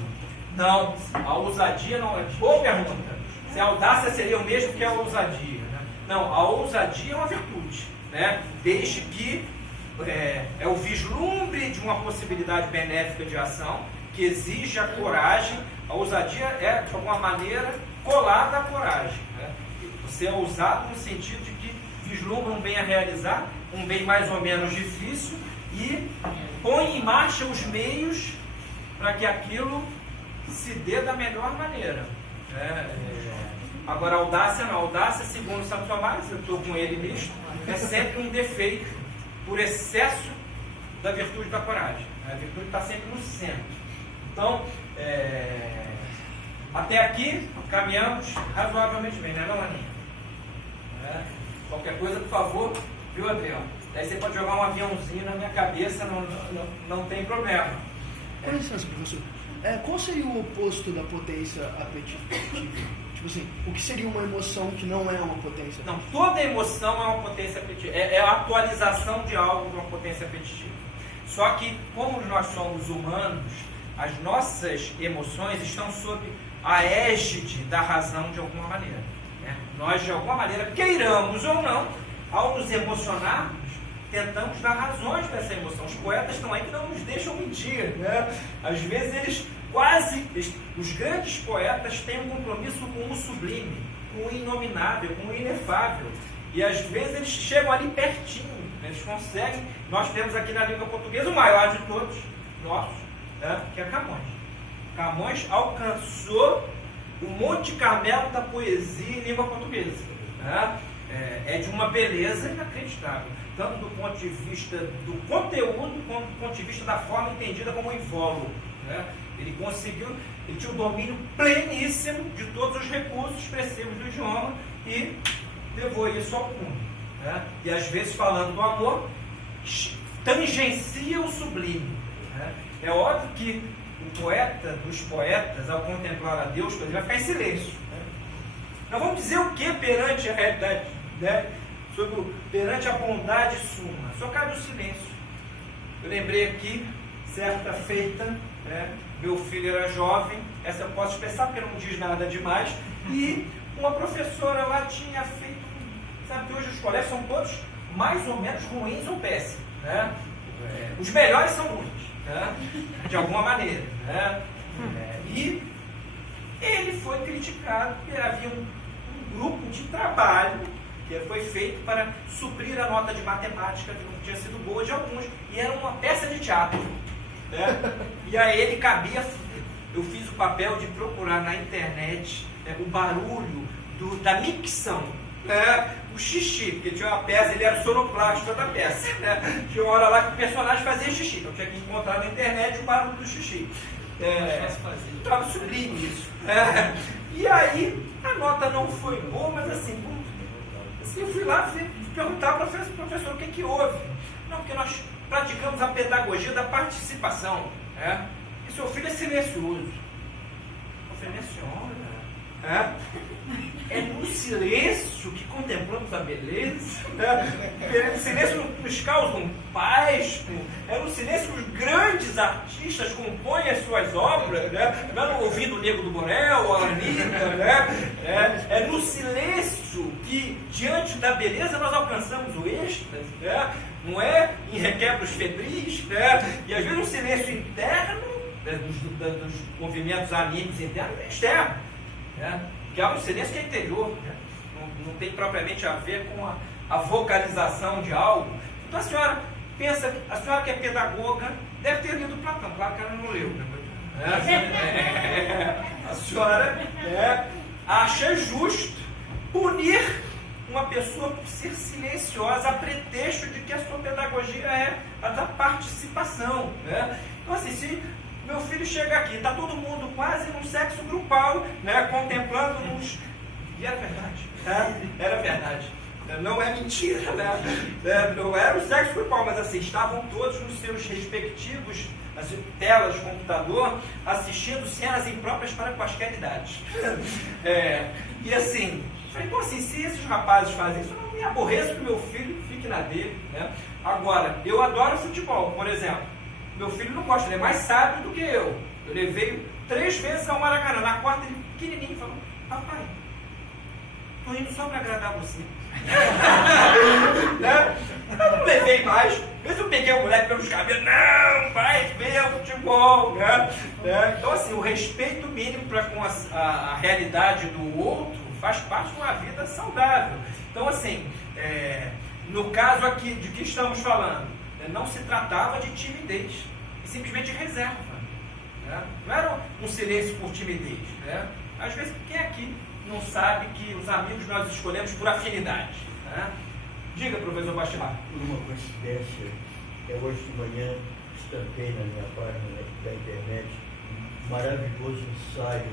Não, a ousadia não é. Boa pergunta. Se a audácia seria o mesmo que a ousadia. Né? Não, a ousadia é uma virtude. Né? Desde que é o vislumbre de uma possibilidade benéfica de ação, que exige a coragem. A ousadia é, de alguma maneira, colada à coragem. Né? Você é ousado no sentido de que vislumbra um bem a realizar, um bem mais ou menos difícil, e põe em marcha os meios para que aquilo se dê da melhor maneira. Agora, a audácia não. A audácia, segundo Santo Tomás, eu estou com ele nisto, é sempre um defeito por excesso da virtude da coragem. A virtude está sempre no centro. Então, até aqui, caminhamos razoavelmente bem, não é, Aninha? Qualquer coisa, por favor, viu, Adriano? Aí você pode jogar um aviãozinho na minha cabeça, não tem problema. Com licença, professor. Qual seria o oposto da potência apetitiva? Tipo assim, o que seria uma emoção que não é uma potência? Não, toda emoção é uma potência apetitiva. É a atualização de algo de uma potência apetitiva. Só que, como nós somos humanos, as nossas emoções estão sob a égide da razão de alguma maneira. Nós, de alguma maneira, queiramos ou não, ao nos emocionarmos, tentamos dar razões para essa emoção. Os poetas estão aí que não nos deixam mentir, Às vezes os grandes poetas têm um compromisso com o sublime, com o inominável, com o inefável. E às vezes eles chegam ali pertinho, eles conseguem. Nós temos aqui na língua portuguesa o maior de todos, nosso, que é Camões. Camões alcançou o Monte Carmelo da poesia em língua portuguesa. É de uma beleza inacreditável, tanto do ponto de vista do conteúdo, quanto do ponto de vista da forma entendida como invólucro. Ele tinha o domínio pleníssimo de todos os recursos expressivos do idioma e levou isso ao mundo. E às vezes, falando do amor, tangencia o sublime. É óbvio que o poeta dos poetas, ao contemplar a Deus, ele vai ficar em silêncio. Nós vamos dizer o que perante a realidade, perante a bondade suma? Só cabe o silêncio. Eu lembrei aqui, certa feita, meu filho era jovem, essa eu posso expressar porque não diz nada demais, e uma professora lá tinha feito, sabe que hoje os colégios são todos mais ou menos ruins ou péssimos, os melhores são ruins, de alguma maneira, e ele foi criticado porque havia um grupo de trabalho que foi feito para suprir a nota de matemática que não tinha sido boa de alguns, e era uma peça de teatro. E a ele cabia, eu fiz o papel de procurar na internet o barulho da micção, o xixi, porque tinha uma peça, ele era o sonoplasta da peça, tinha uma hora lá que o personagem fazia xixi, então eu tinha que encontrar na internet o barulho do xixi. Estava sublime isso. E aí a nota não foi boa, mas assim eu fui lá perguntar ao professor o que houve. Não, porque nós praticamos a pedagogia da participação. E seu filho é silencioso. Eu falei, minha senhora, é no silêncio que contemplamos a beleza. No silêncio nos causa um paz. É no silêncio que os grandes artistas compõem as suas obras. Não é no ouvido o Nego do Borel, a Anitta. É no silêncio que, diante da beleza, nós alcançamos o êxtase. Não é em requebros febris. E às vezes um silêncio interno, dos movimentos anímicos internos, é externo. Que é um silêncio que é interior, não tem propriamente a ver com a vocalização de algo. Então a senhora pensa, a senhora que é pedagoga, deve ter lido Platão, claro que ela não leu. A senhora acha justo punir uma pessoa por ser silenciosa a pretexto de que a sua pedagogia é a da participação. Então assim, se meu filho chega aqui, está todo mundo quase num sexo grupal, contemplando-nos. E era verdade. Era verdade. Não é mentira, não era um sexo grupal, mas assim, estavam todos nos seus respectivos telas de computador, assistindo cenas impróprias para quaisquer idades. E assim, falei, então assim, se esses rapazes fazem isso, eu não me aborreço que meu filho fique na dele. Agora, eu adoro futebol, por exemplo. Meu filho não gosta, ele é mais sábio do que eu. Eu levei 3 vezes ao Maracanã. Na quarta ele pequenininho falou, papai, tô indo só para agradar você. Eu não levei mais. Às vezes eu peguei o moleque pelos cabelos, não, pai, vê o futebol. Então assim, o respeito mínimo para com a realidade do outro faz parte de uma vida saudável. Então assim, no caso aqui de que estamos falando, não se tratava de timidez, e simplesmente de reserva. Né? Não era um silêncio por timidez. Né? Às vezes, quem aqui não sabe que os amigos nós escolhemos por afinidade? Né? Diga, professor Bastilar. Por uma coincidência, hoje de manhã estampei na minha página da internet um maravilhoso ensaio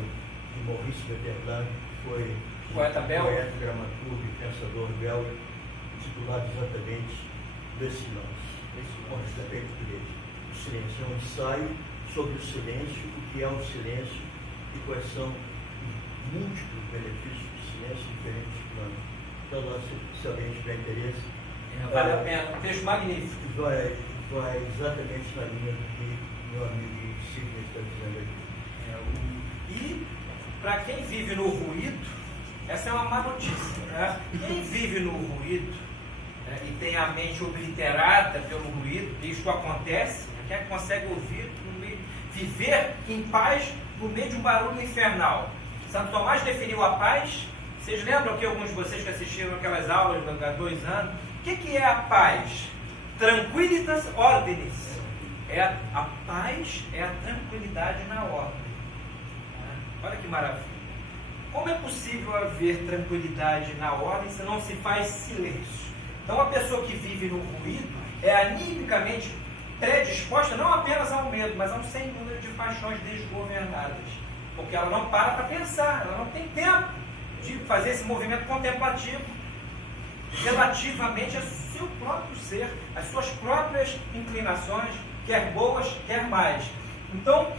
de Maurice Veterland, que foi poeta belga, dramaturgo e pensador belga, titulado exatamente Le Silence. O silêncio é um ensaio sobre o silêncio, o que é o silêncio e quais são os múltiplos benefícios do silêncio em diferentes planos. Então, se alguém tiver interesse, vale a pena, um texto magnífico. Vai exatamente na linha do que meu amigo Sidney está dizendo aqui. E, para quem vive no ruído, essa é uma má notícia. Né? Quem vive no ruído, né, e tem a mente obliterada pelo ruído, isto acontece, quem consegue ouvir, viver em paz no meio de um barulho infernal. Santo Tomás definiu a paz. Vocês lembram que alguns de vocês que assistiram aquelas aulas há 2 anos? O que é a paz? Tranquilitas ordinis. A paz é a tranquilidade na ordem. Olha que maravilha. Como é possível haver tranquilidade na ordem se não se faz silêncio? Então, a pessoa que vive no ruído é animicamente predisposta não apenas ao medo, mas a um sem número de paixões desgovernadas. Porque ela não para pensar, ela não tem tempo de fazer esse movimento contemplativo relativamente ao seu próprio ser, às suas próprias inclinações, quer boas, quer mais. Então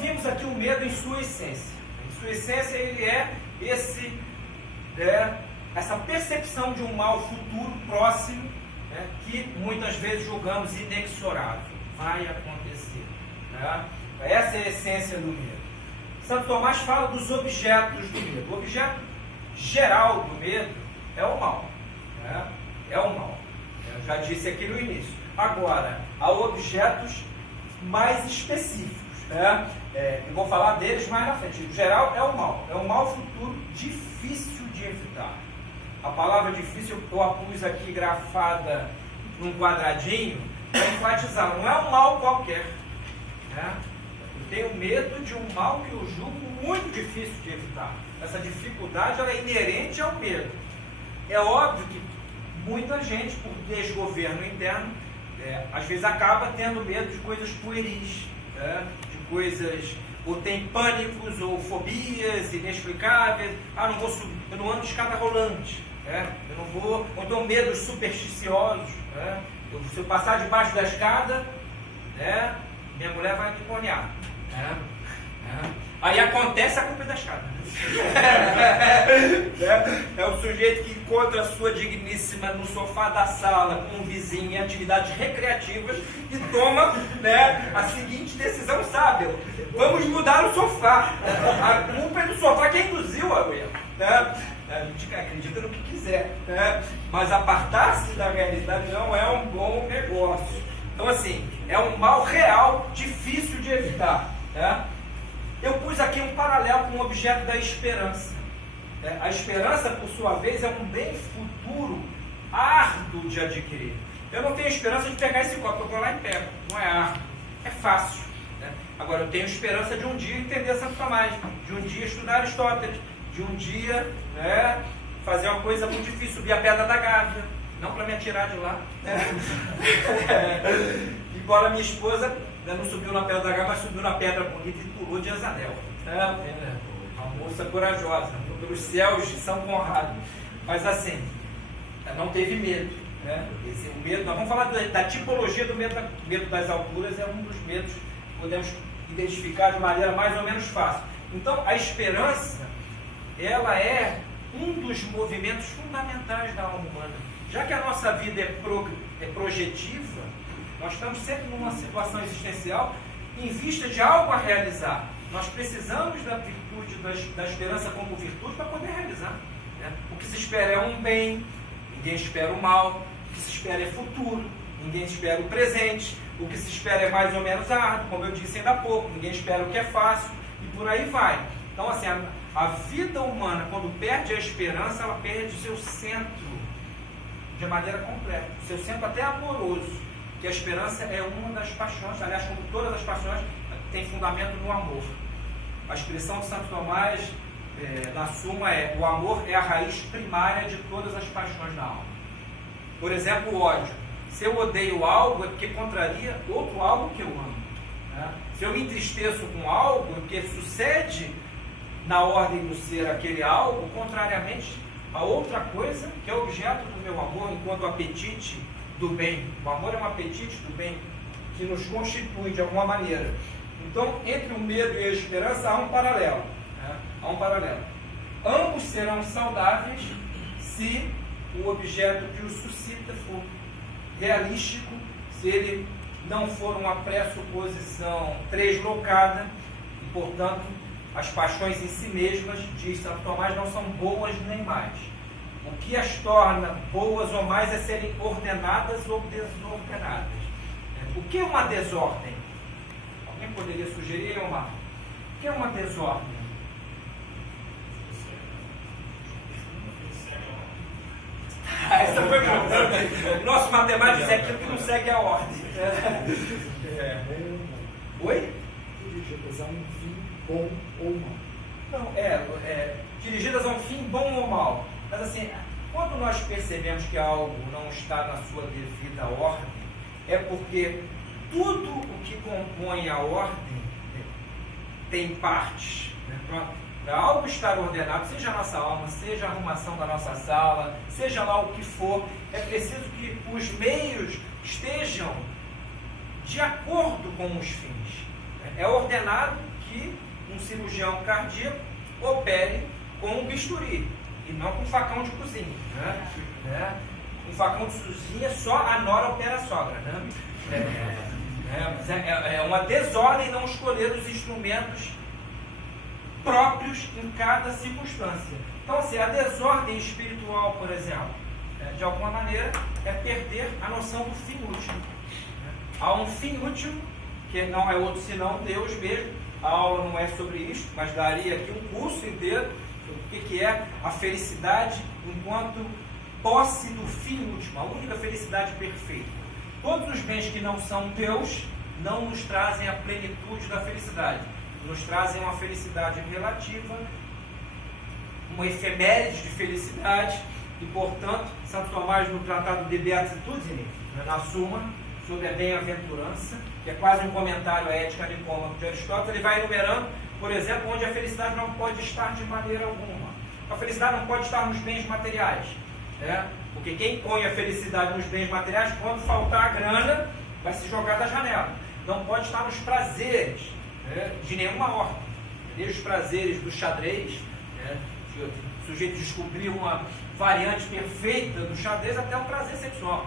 vimos aqui o medo em sua essência. Em sua essência, ele é essa percepção de um mal futuro, próximo, que muitas vezes julgamos inexorável. Vai acontecer. Né? Essa é a essência do medo. Santo Tomás fala dos objetos do medo. O objeto geral do medo é o mal. Né? É o mal. Eu já disse aqui no início. Agora, há objetos mais específicos. Né? Eu vou falar deles mais na frente. O geral é o mal. É um mal futuro difícil de evitar. A palavra difícil eu a pus aqui grafada num quadradinho para enfatizar. Não é um mal qualquer. Né? Eu tenho medo de um mal que eu julgo muito difícil de evitar. Essa dificuldade ela é inerente ao medo. É óbvio que muita gente, por desgoverno interno, às vezes acaba tendo medo de coisas pueris, de coisas, ou tem pânicos ou fobias inexplicáveis. Não vou subir, eu não ando de escada rolante, eu não vou, ou então medos supersticiosos. Se eu passar debaixo da escada, minha mulher vai me cornear. Aí acontece a culpa da escada. É o sujeito que encontra a sua digníssima no sofá da sala com um vizinho em atividades recreativas e toma a seguinte decisão sábia: vamos mudar o sofá. A culpa é do sofá que induziu a erro. A gente acredita no que quiser, mas apartar-se da realidade não é um bom negócio. Então, assim, é um mal real, difícil de evitar. Eu pus aqui um paralelo com o objeto da esperança. A esperança, por sua vez, é um bem futuro árduo de adquirir. Eu não tenho esperança de pegar esse copo, eu vou lá e pego. Não é árduo, é fácil. Agora, eu tenho esperança de um dia entender Santo Tomás, de um dia estudar Aristóteles, de um dia fazer uma coisa muito difícil, subir a pedra da Gávea, não para me atirar de lá. Embora minha esposa não subiu na pedra da Gávea, mas subiu na pedra bonita e pulou de Azanel. Uma moça corajosa, pelos céus de São Conrado. Mas assim, não teve medo. O medo, nós vamos falar da tipologia do medo, medo das alturas, é um dos medos que podemos identificar de maneira mais ou menos fácil. Então, a esperança, ela é um dos movimentos fundamentais da alma humana. Já que a nossa vida é projetiva, nós estamos sempre numa situação existencial em vista de algo a realizar. Nós precisamos da virtude, da esperança como virtude para poder realizar. O que se espera é um bem, ninguém espera o mal. O que se espera é futuro, ninguém espera o presente. O que se espera é mais ou menos árduo, como eu disse ainda há pouco. Ninguém espera o que é fácil e por aí vai. Então, assim, a vida humana, quando perde a esperança, ela perde o seu centro de maneira completa. O seu centro até amoroso. Que a esperança é uma das paixões, aliás, como todas as paixões, a tem fundamento no amor. A expressão de Santo Tomás, na Suma, o amor é a raiz primária de todas as paixões da alma. Por exemplo, o ódio. Se eu odeio algo, é porque contraria outro algo que eu amo. Né? Se eu me entristeço com algo, é porque sucede na ordem do ser aquele algo, contrariamente a outra coisa que é objeto do meu amor, enquanto apetite do bem. O amor é um apetite do bem que nos constitui de alguma maneira. Então, entre o medo e a esperança há um paralelo. Né? Há um paralelo. Ambos serão saudáveis se o objeto que o suscita for realístico, se ele não for uma pressuposição translocada, e, portanto, as paixões em si mesmas, diz Santo Tomás, não são boas nem más. O que as torna boas ou mais é serem ordenadas ou desordenadas. O que é uma desordem? Alguém poderia sugerir, Omar? O que é uma desordem? Essa foi o nosso matemático diz aquilo que não segue a ordem. Oi? Dirigidas a um fim bom ou mal. Não, dirigidas a um fim bom ou mal. Mas assim, quando nós percebemos que algo não está na sua devida ordem, é porque tudo o que compõe a ordem tem partes. Né? Para algo estar ordenado, seja a nossa alma, seja a arrumação da nossa sala, seja lá o que for, é preciso que os meios estejam de acordo com os fins. É ordenado que um cirurgião cardíaco opere com um bisturi e não com um facão de cozinha. Né? Um facão de cozinha só a nora opera a sogra. Né? É uma desordem não escolher os instrumentos próprios em cada circunstância. Então, assim, a desordem espiritual, por exemplo, de alguma maneira, é perder a noção do fim útil. Há um fim útil, que não é outro senão Deus mesmo. A aula não é sobre isso, mas daria aqui um curso inteiro sobre o que é a felicidade enquanto posse do fim último, a única felicidade perfeita. Todos os bens que não são Deus não nos trazem a plenitude da felicidade. Nos trazem uma felicidade relativa, uma efeméride de felicidade, e, portanto, Santo Tomás, no Tratado de Beatitudine, na Suma, sobre a bem-aventurança, que é quase um comentário à Ética Nicômaco de Aristóteles, ele vai enumerando, por exemplo, onde a felicidade não pode estar de maneira alguma. A felicidade não pode estar nos bens materiais, né? Porque quem põe a felicidade nos bens materiais, quando faltar a grana, vai se jogar da janela. Não pode estar nos prazeres, de nenhuma ordem. Desde os prazeres do xadrez, o sujeito descobriu uma variante perfeita do xadrez, até o prazer sexual.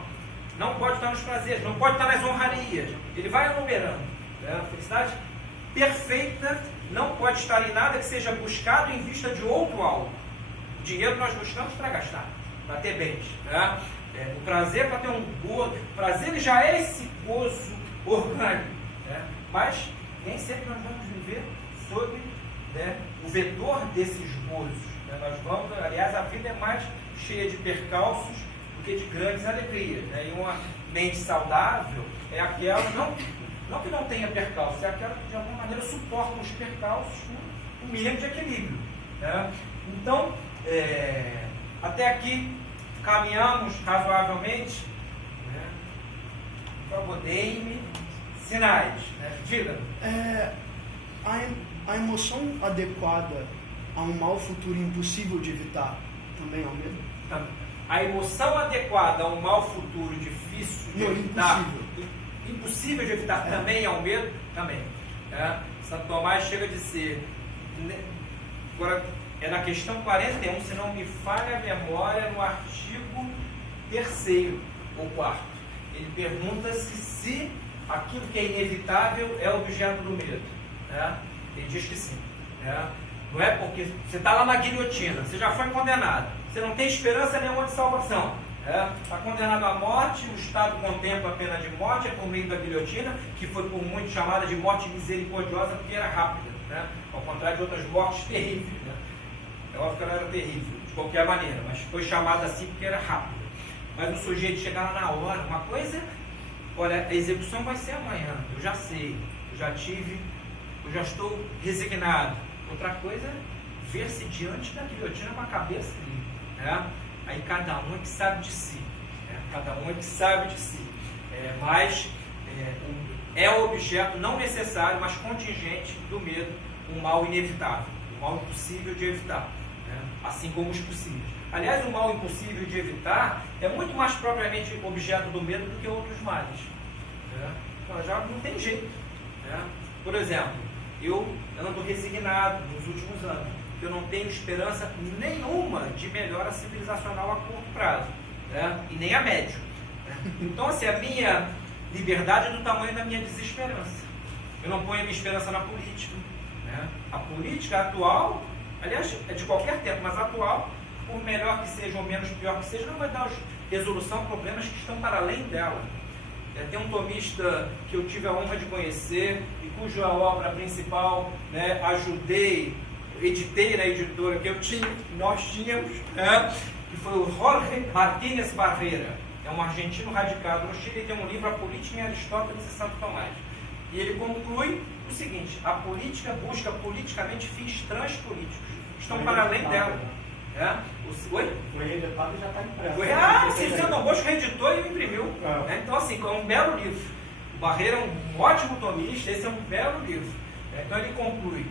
Não pode estar nos prazeres, não pode estar nas honrarias. Ele vai enumerando. A felicidade perfeita não pode estar em nada que seja buscado em vista de outro algo. O dinheiro nós buscamos para gastar, para ter bens. O prazer para ter um gozo. O prazer ele já é esse gozo orgânico. Mas nem sempre nós vamos viver sob o vetor desses gozos. Nós vamos, aliás, a vida é mais cheia de percalços do que de grandes alegrias. E uma mente saudável é aquela, não que não tenha percalços, é aquela que de alguma maneira suporta os percalços com um mínimo de equilíbrio. Então, até aqui caminhamos razoavelmente. Por favor, deem-me sinais. Diga. A emoção adequada a um mal futuro impossível de evitar também é o medo? A emoção adequada a um mal futuro difícil de evitar, impossível de evitar, também é o medo? Também. Santo Tomás chega a dizer, agora é na questão 41, se não me falha a memória, no artigo 3º ou 4º. Ele pergunta-se se aquilo que é inevitável é objeto do medo. Ele diz que sim. Não é porque você está lá na guilhotina, você já foi condenado, você não tem esperança nenhuma de salvação. Está condenado à morte, o Estado contempla a pena de morte, é por meio da guilhotina, que foi por muitos chamada de morte misericordiosa, porque era rápida, ao contrário de outras mortes terríveis. É óbvio que ela era terrível, de qualquer maneira, mas foi chamada assim porque era rápida. Mas o sujeito chegar lá na hora, uma coisa, olha, a execução vai ser amanhã, eu já sei, eu já tive eu já estou resignado. Outra coisa é ver-se diante da guilhotina com a cabeça livre. Né? Aí cada um é que sabe de si. Né? Cada um é que sabe de si. Mas é o objeto não necessário, mas contingente do medo, um mal inevitável, um mal impossível de evitar, né? Assim como os possíveis. Aliás, o mal impossível de evitar é muito mais propriamente objeto do medo do que outros males. Né? Então, já não tem jeito. Né? Por exemplo, eu ando resignado nos últimos anos, eu não tenho esperança nenhuma de melhora civilizacional a curto prazo, né? E nem a médio. Então, assim, a minha liberdade é do tamanho da minha desesperança. Eu não ponho a minha esperança na política. Né? A política atual, aliás, é de qualquer tempo, mas atual, por melhor que seja ou menos pior que seja, não vai dar resolução a problemas que estão para além dela. Tem um tomista que eu tive a honra de conhecer e cuja obra principal, né, editei na editora que nós tínhamos, né, que foi o Jorge Martínez Barrera. É um argentino radicado no Chile e tem um livro, A Política em Aristóteles e Santo Tomás. E ele conclui o seguinte: a política busca politicamente fins transpolíticos, que estão para além dela. Oi? O Henrique Pato já está impresso. Sim, o Dom Bosco reeditou e imprimiu. Então, assim, é um belo livro. O Barreira é um ótimo tomista, esse é um belo livro. Então, ele conclui: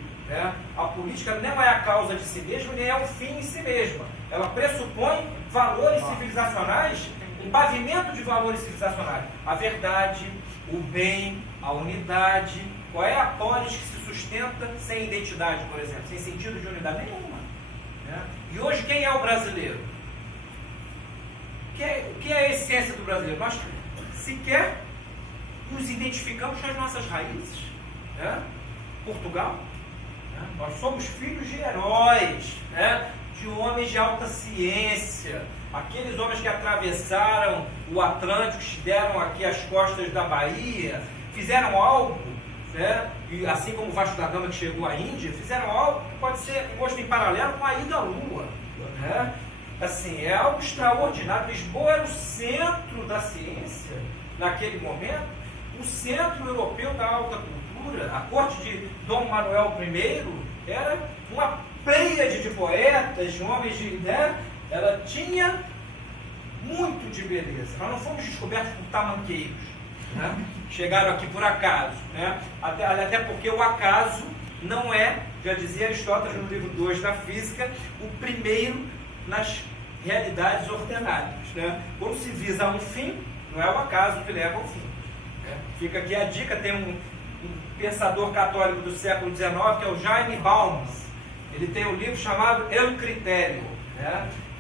a política não é a causa de si mesma, nem é o fim em si mesma. Ela pressupõe valores civilizacionais, um pavimento de valores civilizacionais. A verdade, o bem, a unidade. Qual é a polis que se sustenta sem identidade, por exemplo? Sem sentido de unidade nenhuma. E hoje, quem é o brasileiro? O que é a essência do brasileiro? Nós sequer nos identificamos com as nossas raízes. Portugal. Nós somos filhos de heróis, de homens de alta ciência. Aqueles homens que atravessaram o Atlântico, estiveram aqui às costas da Bahia, fizeram algo, e assim como o Vasco da Gama que chegou à Índia, fizeram algo que pode ser posto em paralelo com a ida à Lua. Assim, é algo extraordinário. Lisboa era o centro da ciência naquele momento, o centro europeu da alta cultura. A corte de Dom Manuel I era uma pleiade de poetas, de homens de... Ela tinha muito de beleza. Nós não fomos descobertos por tamanqueiros. Chegaram aqui por acaso. Até porque o acaso não é, já dizia Aristóteles no livro 2 da Física, o primeiro nas realidades ordenadas. Quando se visa um fim, não é o acaso que leva ao fim. Fica aqui a dica, tem um pensador católico do século XIX, que é o Jaime Balmes. Ele tem um livro chamado El Critério.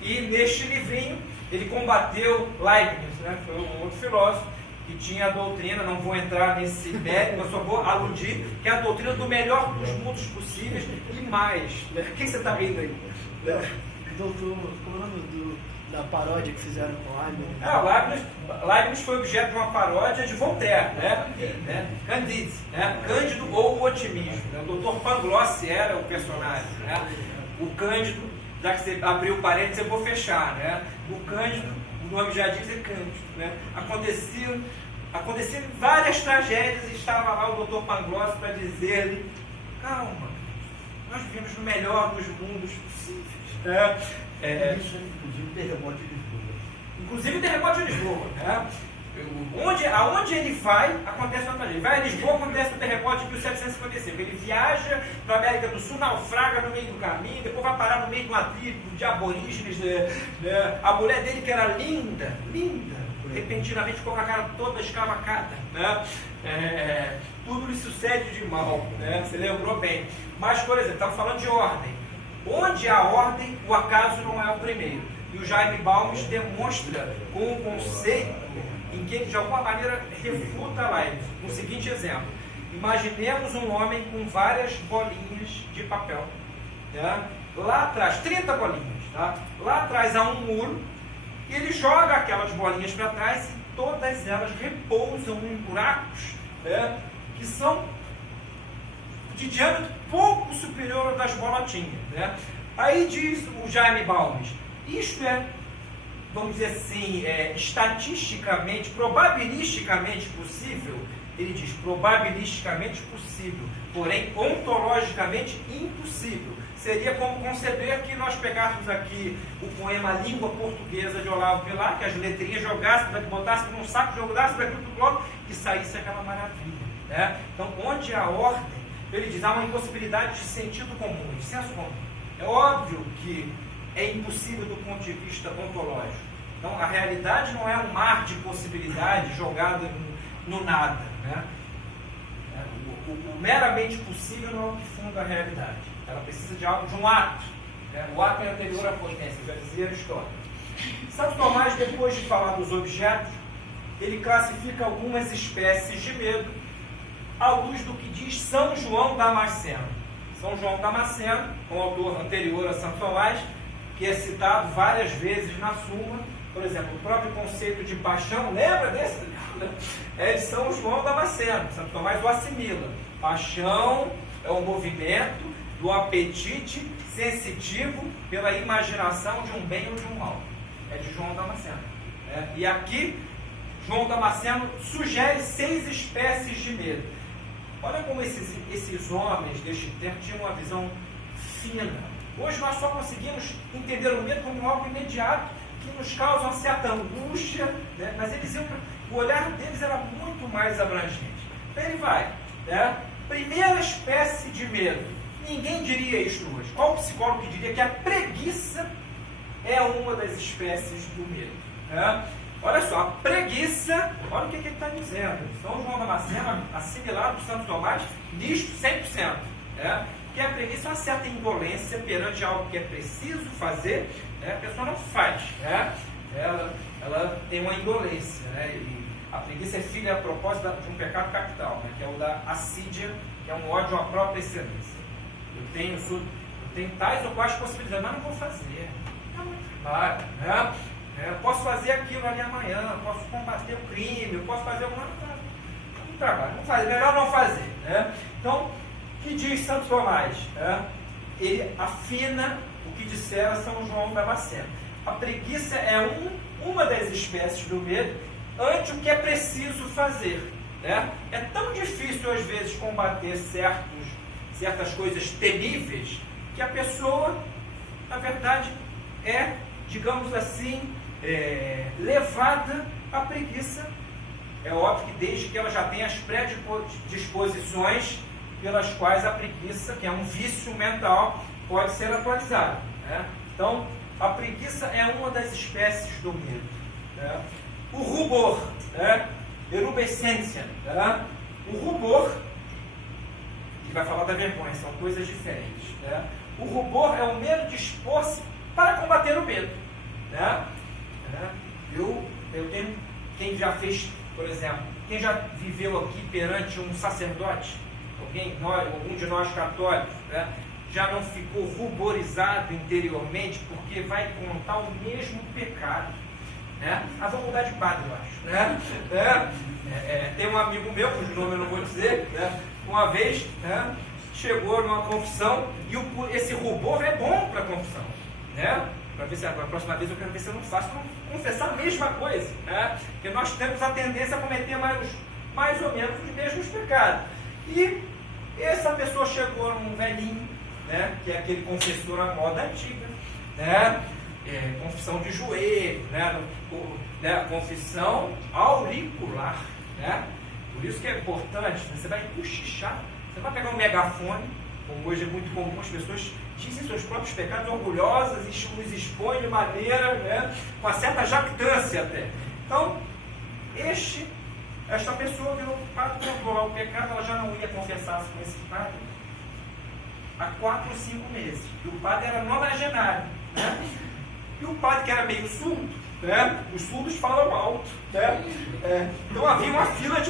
E neste livrinho ele combateu Leibniz, foi um outro filósofo que tinha a doutrina, não vou entrar nesse mérito, eu só vou aludir, que é a doutrina do melhor dos mundos possíveis e mais. O que você está rindo aí? Doutor, como é o nome da paródia que fizeram com Leibniz? Leibniz foi objeto de uma paródia de Voltaire, Candide, Cândido ou o otimismo. O Dr. Pangloss era o personagem. O Cândido, já que você abriu o parênteses, eu vou fechar. O Cândido, o nome já diz, é Cândido. Aconteciam várias tragédias e estava lá o Dr. Pangloss para dizer-lhe: calma, nós vivemos no melhor dos mundos possíveis. Isso, inclusive, o terremoto de Lisboa. Inclusive o terremoto de Lisboa. Aonde ele vai, acontece uma tragédia. Ele vai a Lisboa, acontece o terremoto de 1755. Ele viaja para a América do Sul, naufraga no meio do caminho, depois vai parar no meio de uma tribo de aborígenes. A mulher dele, que era linda, repentinamente ficou com a cara toda escavacada. Tudo lhe sucede de mal. Você lembrou bem. Mas, por exemplo, estava falando de ordem. Onde há ordem, o acaso não é o primeiro. E o Jaime Balmes demonstra com um conceito em que ele, de alguma maneira, refuta Leibniz. Um seguinte exemplo: imaginemos um homem com várias bolinhas de papel. Lá atrás, 30 bolinhas. Lá atrás há um muro, e ele joga aquelas bolinhas para trás e todas elas repousam em buracos que são de diâmetro pouco superior ao das bolotinhas. Aí diz o Jaime Balmes: isto é, vamos dizer assim, estatisticamente, probabilisticamente possível ele diz probabilisticamente possível, porém ontologicamente impossível. Seria como conceber que nós pegássemos aqui o poema Língua Portuguesa de Olavo Bilac, que as letrinhas jogássemos, botássemos num saco, jogássemos aqui do bloco e saísse aquela maravilha. Né? Então, onde a ordem, ele diz, há uma impossibilidade de sentido comum, de senso comum. É óbvio que é impossível do ponto de vista ontológico. Então, a realidade não é um mar de possibilidades jogado no nada. Né? O meramente possível não é o que funda a realidade. Ela precisa de algo, de um ato. Né? O ato é anterior à potência, já dizia Aristóteles. Santo Tomás, depois de falar dos objetos, ele classifica algumas espécies de medo à luz do que diz São João Damasceno. São João Damasceno, um autor anterior a Santo Tomás, que é citado várias vezes na Suma. Por exemplo, o próprio conceito de paixão, lembra desse? É de São João Damasceno. Santo Tomás o assimila. Paixão é um movimento do apetite sensitivo pela imaginação de um bem ou de um mal. É de João Damasceno. E aqui, João Damasceno sugere 6 espécies de medo. Olha como esses homens deste tempo tinham uma visão fina. Hoje nós só conseguimos entender o medo como algo imediato, que nos causa uma certa angústia, né? Mas o olhar deles era muito mais abrangente. Então ele vai. Né? Primeira espécie de medo. Ninguém diria isto hoje. Qual psicólogo que diria que a preguiça é uma das espécies do medo? Né? Olha só, a preguiça, olha o que ele está dizendo. São João Damasceno, assimilado por Santo Tomás, nisto 100%. Né? Que a preguiça é uma certa indolência perante algo que é preciso fazer, né? A pessoa não faz. Né? Ela tem uma indolência. Né? E a preguiça é filha, a propósito, de um pecado capital, né? Que é o da assídia, que é um ódio à própria excelência. Eu tenho tais ou quais possibilidades, mas não vou fazer. É muito claro. Né? Eu posso fazer aquilo ali amanhã, posso combater o crime, eu posso fazer alguma coisa. Não trabalho, não fazer, melhor não fazer. Né? Então, o que diz Santo Tomás? Né? Ele afina o que dissera São João Damasceno. A preguiça é uma das espécies do medo ante o que é preciso fazer. Né? É tão difícil, às vezes, combater certas coisas temíveis que a pessoa, na verdade, é, digamos assim, levada à preguiça. É óbvio que desde que ela já tenha as predisposições pelas quais a preguiça, que é um vício mental, pode ser atualizada. Né? Então, a preguiça é uma das espécies do medo. Né? O rubor, né? Erubescência. Né? O rubor, que vai falar da vergonha, são coisas diferentes. Né? O rubor é o medo de expor-se para combater o medo. Né? Eu tenho, quem já fez, por exemplo, quem já viveu aqui perante um sacerdote, algum de nós católicos, né? Já não ficou ruborizado interiormente porque vai contar o mesmo pecado. Né? Vou mudar de padre, eu acho. Né? Tem um amigo meu, cujo nome eu não vou dizer, né? Uma vez, né? Chegou numa confissão e esse rubor é bom para a confissão. Né? Para ver se a próxima vez eu quero ver se eu não faço para confessar a mesma coisa. Né? Porque nós temos a tendência a cometer mais ou menos os mesmos pecados. E essa pessoa chegou num velhinho, né? Que é aquele confessor à moda antiga, né? Confissão de joelho, né? Confissão auricular. Né? Por isso que é importante, né? Você vai cochichar, você vai pegar um megafone, como hoje é muito comum, as pessoas dizem seus próprios pecados orgulhosas e os expõem de maneira, né? Com uma certa jactância até. Então, esta pessoa virou padre, controlar o pecado, ela já não ia confessar com esse padre há 4 ou 5 meses. E o padre era nonagenário. Né? E o padre, que era meio surdo, né? Os surdos falam alto. Né? Então havia uma fila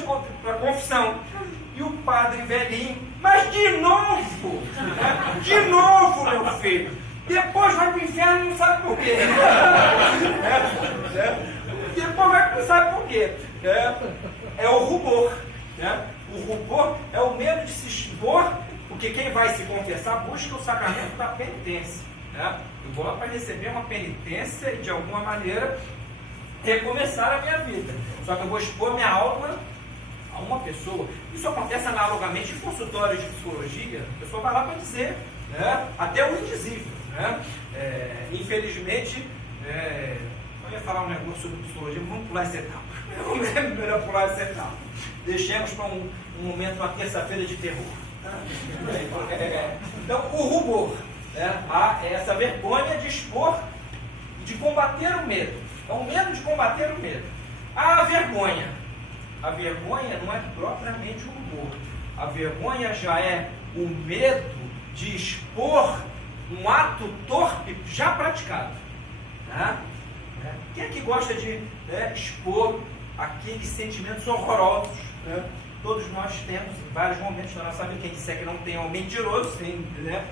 para confissão. E o padre velhinho, mas de novo! Né? De novo, meu filho! Depois vai para o inferno e não sabe por quê. Depois vai não sabe por quê. É o rubor. Né? O rubor é o medo de se expor, porque quem vai se confessar busca o sacramento da penitência. Né? Eu vou lá para receber uma penitência e de alguma maneira recomeçar a minha vida. Só que eu vou expor minha alma uma pessoa. Isso acontece analogamente em consultórios de psicologia. A pessoa vai lá para dizer, né, até o indizível. Né? Infelizmente, eu ia falar um negócio sobre psicologia, vamos pular essa etapa. Vamos melhor pular essa etapa. Deixemos para um momento, uma terça-feira de terror. Então, o rubor, né? Essa vergonha de expor, de combater o medo. Então, o medo de combater o medo. A vergonha não é propriamente o rubor. A vergonha já é o medo de expor um ato torpe já praticado. Tá? Quem é que gosta de expor aqueles sentimentos horrorosos? Né? Todos nós temos em vários momentos da nossa vida. Quem disser que não tem é um mentiroso, tem, né?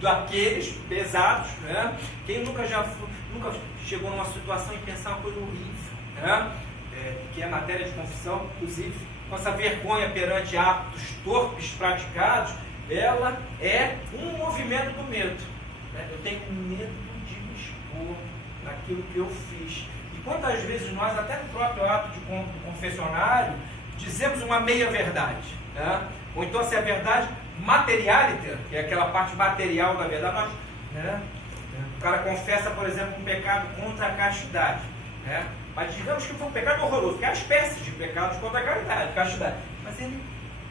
Daqueles pesados. Né? Quem nunca chegou numa situação e pensar uma coisa horrível, né? Que é matéria de confissão, inclusive, nossa vergonha perante atos torpes praticados, ela é um movimento do medo. Né? Eu tenho medo de me expor naquilo que eu fiz. E quantas vezes nós, até no próprio ato de confessionário, dizemos uma meia-verdade. Né? Ou então, se é verdade materialiter, que é aquela parte material da verdade, nós, né? O cara confessa, por exemplo, um pecado contra a castidade. Né? Mas digamos que foi um pecado horroroso, que é a espécie de pecados contra a castidade. Mas ele,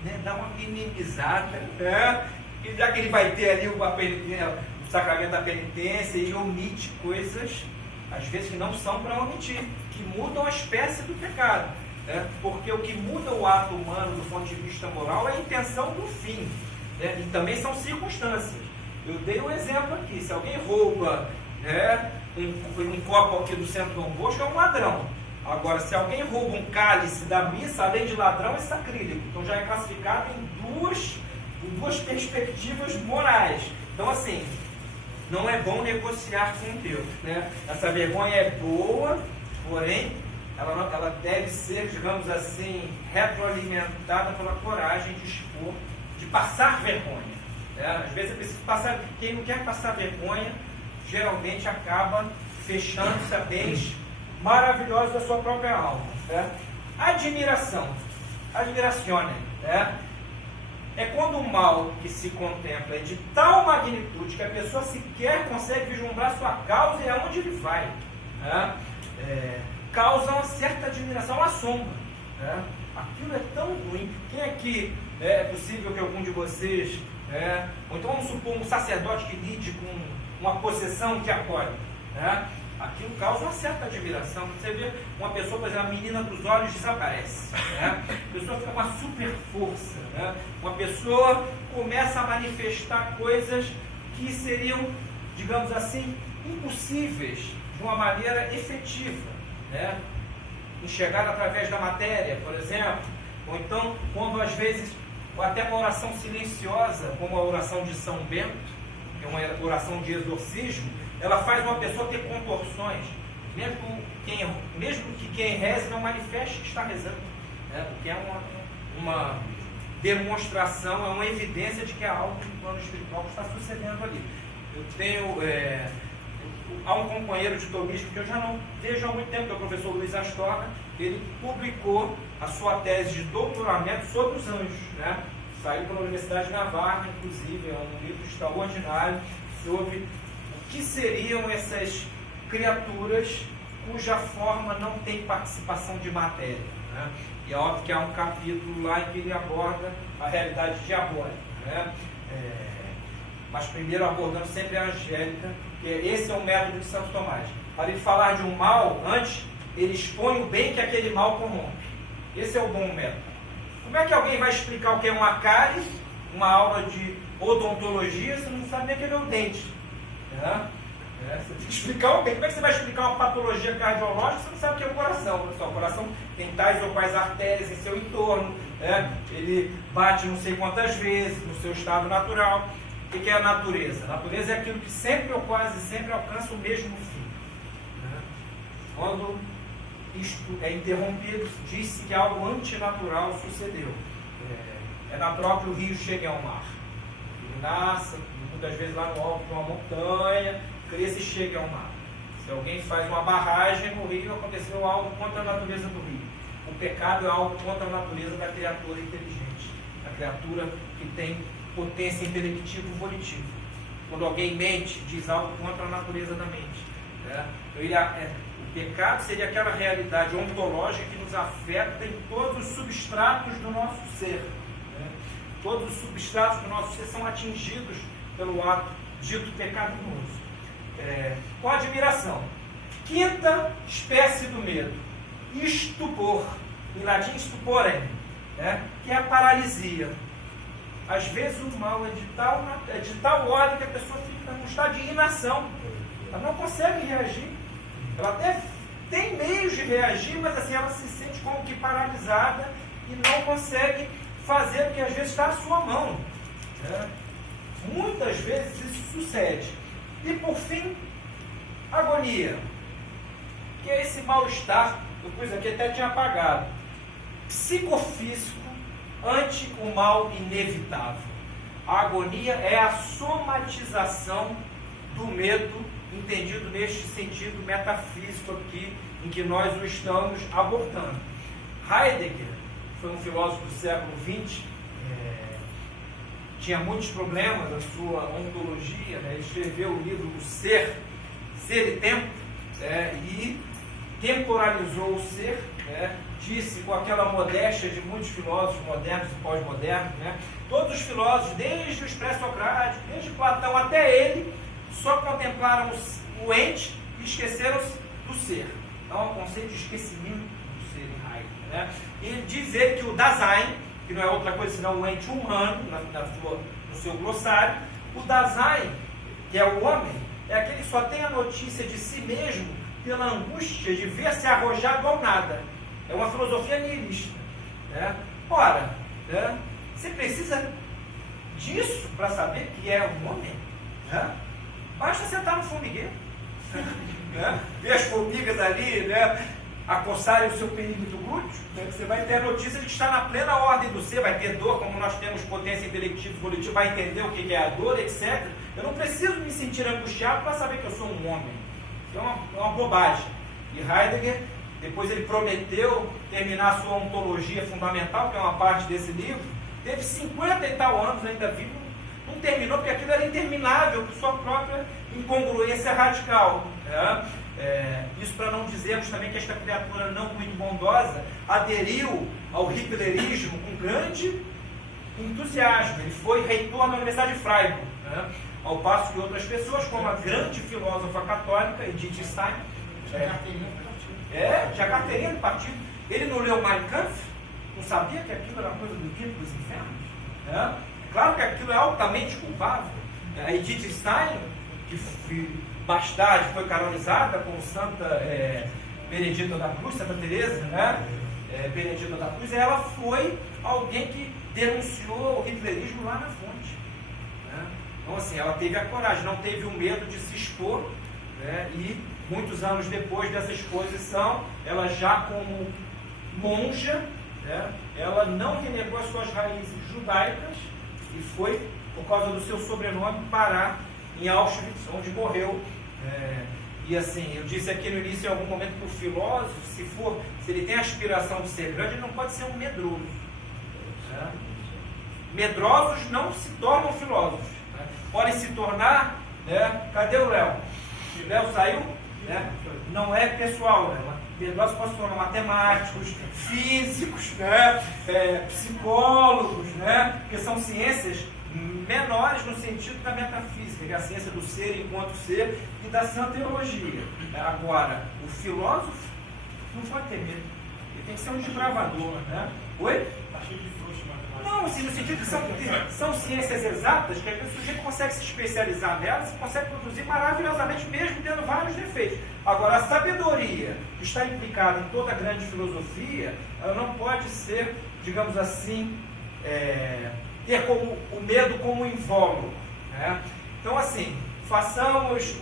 né, dá uma minimizada, né? E já que ele vai ter ali o sacramento da penitência, e omite coisas, às vezes, que não são para omitir, que mudam a espécie do pecado. Né? Porque o que muda o ato humano do ponto de vista moral é a intenção do fim. Né? E também são circunstâncias. Eu dei um exemplo aqui, se alguém rouba, né, um copo aqui do centro Dom Bosco, é um ladrão. Agora, se alguém rouba um cálice da missa, além de ladrão, é sacrílego. Então já é classificado em duas perspectivas morais. Então, assim, não é bom negociar com Deus. Né? Essa vergonha é boa, porém, ela deve ser, digamos assim, retroalimentada pela coragem de expor, de passar vergonha. Às vezes é preciso passar. Quem não quer passar vergonha, geralmente acaba fechando-se a bens maravilhosos da sua própria alma. Admiração. Admirazione. É quando o mal que se contempla é de tal magnitude que a pessoa sequer consegue vislumbrar sua causa e aonde ele vai. Causa uma certa admiração, uma sombra. Aquilo é tão ruim. Quem aqui é possível que algum de vocês, ou então vamos supor um sacerdote que lide com uma possessão diabólica, aquilo causa uma certa admiração. Você vê uma pessoa, por exemplo, a menina dos olhos desaparece, a pessoa fica com uma super força, uma pessoa começa a manifestar coisas que seriam, digamos assim, impossíveis de uma maneira efetiva, enxergada através da matéria, por exemplo, ou então quando às vezes, ou até uma oração silenciosa, como a oração de São Bento, que é uma oração de exorcismo, ela faz uma pessoa ter contorções, mesmo que quem reze não manifeste que está rezando, porque é uma demonstração, é uma evidência de que há algo no plano espiritual que está sucedendo ali. Eu tenho, há um companheiro de tomismo que eu já não vejo há muito tempo, que é o professor Luiz Astorga. Ele publicou a sua tese de doutoramento sobre os anjos, Saiu pela Universidade de Navarra, inclusive, é um livro extraordinário sobre o que seriam essas criaturas cuja forma não tem participação de matéria. E é óbvio que há um capítulo lá em que ele aborda a realidade diabólica. Mas primeiro abordando sempre a angélica, que esse é o método de Santo Tomás. Para ele falar de um mal, antes ele expõe o bem que aquele mal corrompe. Esse é o bom método. Como é que alguém vai explicar o que é uma cárie, uma aula de odontologia, se não sabe nem aquele é o dente? Você tem que explicar o bem. Como é que você vai explicar uma patologia cardiológica se você não sabe o que é o coração? Pessoal, o coração tem tais ou quais artérias em seu entorno, ele bate não sei quantas vezes no seu estado natural. O que é a natureza? A natureza é aquilo que sempre ou quase sempre alcança o mesmo fim. Quando isto é interrompido, diz-se que algo antinatural sucedeu. É natural que o rio chegue ao mar. Ele nasce, muitas vezes lá no alto de uma montanha, cresce e chega ao mar. Se alguém faz uma barragem no rio, aconteceu algo contra a natureza do rio. O pecado é algo contra a natureza da criatura inteligente, a criatura que tem potência intelectiva e volitiva. Quando alguém mente, diz algo contra a natureza da mente. Né? O pecado seria aquela realidade ontológica que nos afeta em todos os substratos do nosso ser. Né? Todos os substratos do nosso ser são atingidos pelo ato dito pecaminoso. Com admiração. Quinta espécie do medo, estupor, em latim stuporem, né? Que é a paralisia. Às vezes o mal é de tal ordem que a pessoa fica num estado de inação. Ela não consegue reagir. Ela até tem meios de reagir, mas assim, ela se sente como que paralisada e não consegue fazer o que às vezes está à sua mão. Né? Muitas vezes isso sucede. E por fim, agonia, que é esse mal-estar, eu pus aqui até tinha apagado, psicofísico ante o mal inevitável. A agonia é a somatização do medo, entendido neste sentido metafísico aqui, em que nós o estamos abordando. Heidegger foi um filósofo do século XX, tinha muitos problemas na sua ontologia, né? Ele escreveu o livro O Ser e Tempo, e temporalizou o ser, disse com aquela modéstia de muitos filósofos modernos e pós-modernos, né? Todos os filósofos, desde os pré-socráticos, desde Platão até ele, só contemplaram o ente e esqueceram-se do ser. Então, é um conceito de esquecimento do ser em Heidegger. Né? E ele diz ele que o Dasein, que não é outra coisa senão o ente humano, no seu glossário, o Dasein, que é o homem, é aquele que só tem a notícia de si mesmo pela angústia de ver-se arrojado ao nada. É uma filosofia nihilista. Né? Ora, você precisa disso para saber que é um homem? Né? Basta sentar no formigueiro, ver as formigas ali, a coçarem o seu perímetro glúteo, você vai ter a notícia de que está na plena ordem do ser, vai ter dor, como nós temos potência intelectiva e volitiva, vai entender o que é a dor, etc. Eu não preciso me sentir angustiado para saber que eu sou um homem. Isso é uma bobagem. E Heidegger, depois ele prometeu terminar a sua ontologia fundamental, que é uma parte desse livro, teve 50 e tal anos ainda vivo, não terminou porque aquilo era interminável por sua própria incongruência radical. Isso para não dizermos também que esta criatura não muito bondosa aderiu ao hitlerismo com grande entusiasmo. Ele foi reitor na Universidade de Freiburg, ao passo que outras pessoas, como a grande filósofa católica Edith Stein, tinha carteirinha do partido. Ele não leu Mein Kampf, não sabia que aquilo era coisa do quinto dos infernos. Claro que aquilo é altamente culpável. A Edith Stein, que mais tarde foi canonizada como Santa Benedita da Cruz, Santa Teresa, Benedita da Cruz, ela foi alguém que denunciou o hitlerismo lá na fonte. Então, assim, ela teve a coragem, não teve o medo de se expor, e muitos anos depois dessa exposição, ela já como monja, ela não renegou as suas raízes judaicas e foi, por causa do seu sobrenome, parar em Auschwitz, onde morreu. E assim, eu disse aqui no início, em algum momento, que o filósofo, se ele tem a aspiração de ser grande, ele não pode ser um medroso. Medrosos não se tornam filósofos. Podem se tornar, cadê o Léo? O Léo saiu? Não é pessoal, medrosos podem se tornar matemáticos, físicos, psicólogos, porque são ciências menores no sentido da metafísica, que é a ciência do ser enquanto ser e da santeologia. Agora, o filósofo não pode ter medo. Ele tem que ser um desbravador. Oi? Não, assim, no sentido que são ciências exatas que o sujeito consegue se especializar nelas e consegue produzir maravilhosamente, mesmo tendo vários defeitos. Agora, a sabedoria que está implicada em toda a grande filosofia, ela não pode ser, digamos assim, ter como, o medo como invólucro. Então, assim, façamos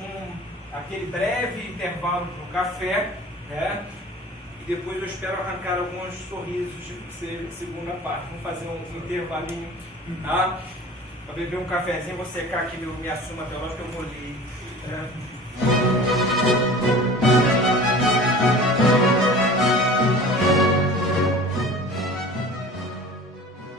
aquele breve intervalo para o café, e depois eu espero arrancar alguns sorrisos de segunda parte. Vamos fazer um intervalinho, para beber um cafezinho, vou secar aqui minha suma teológica, eu molhei.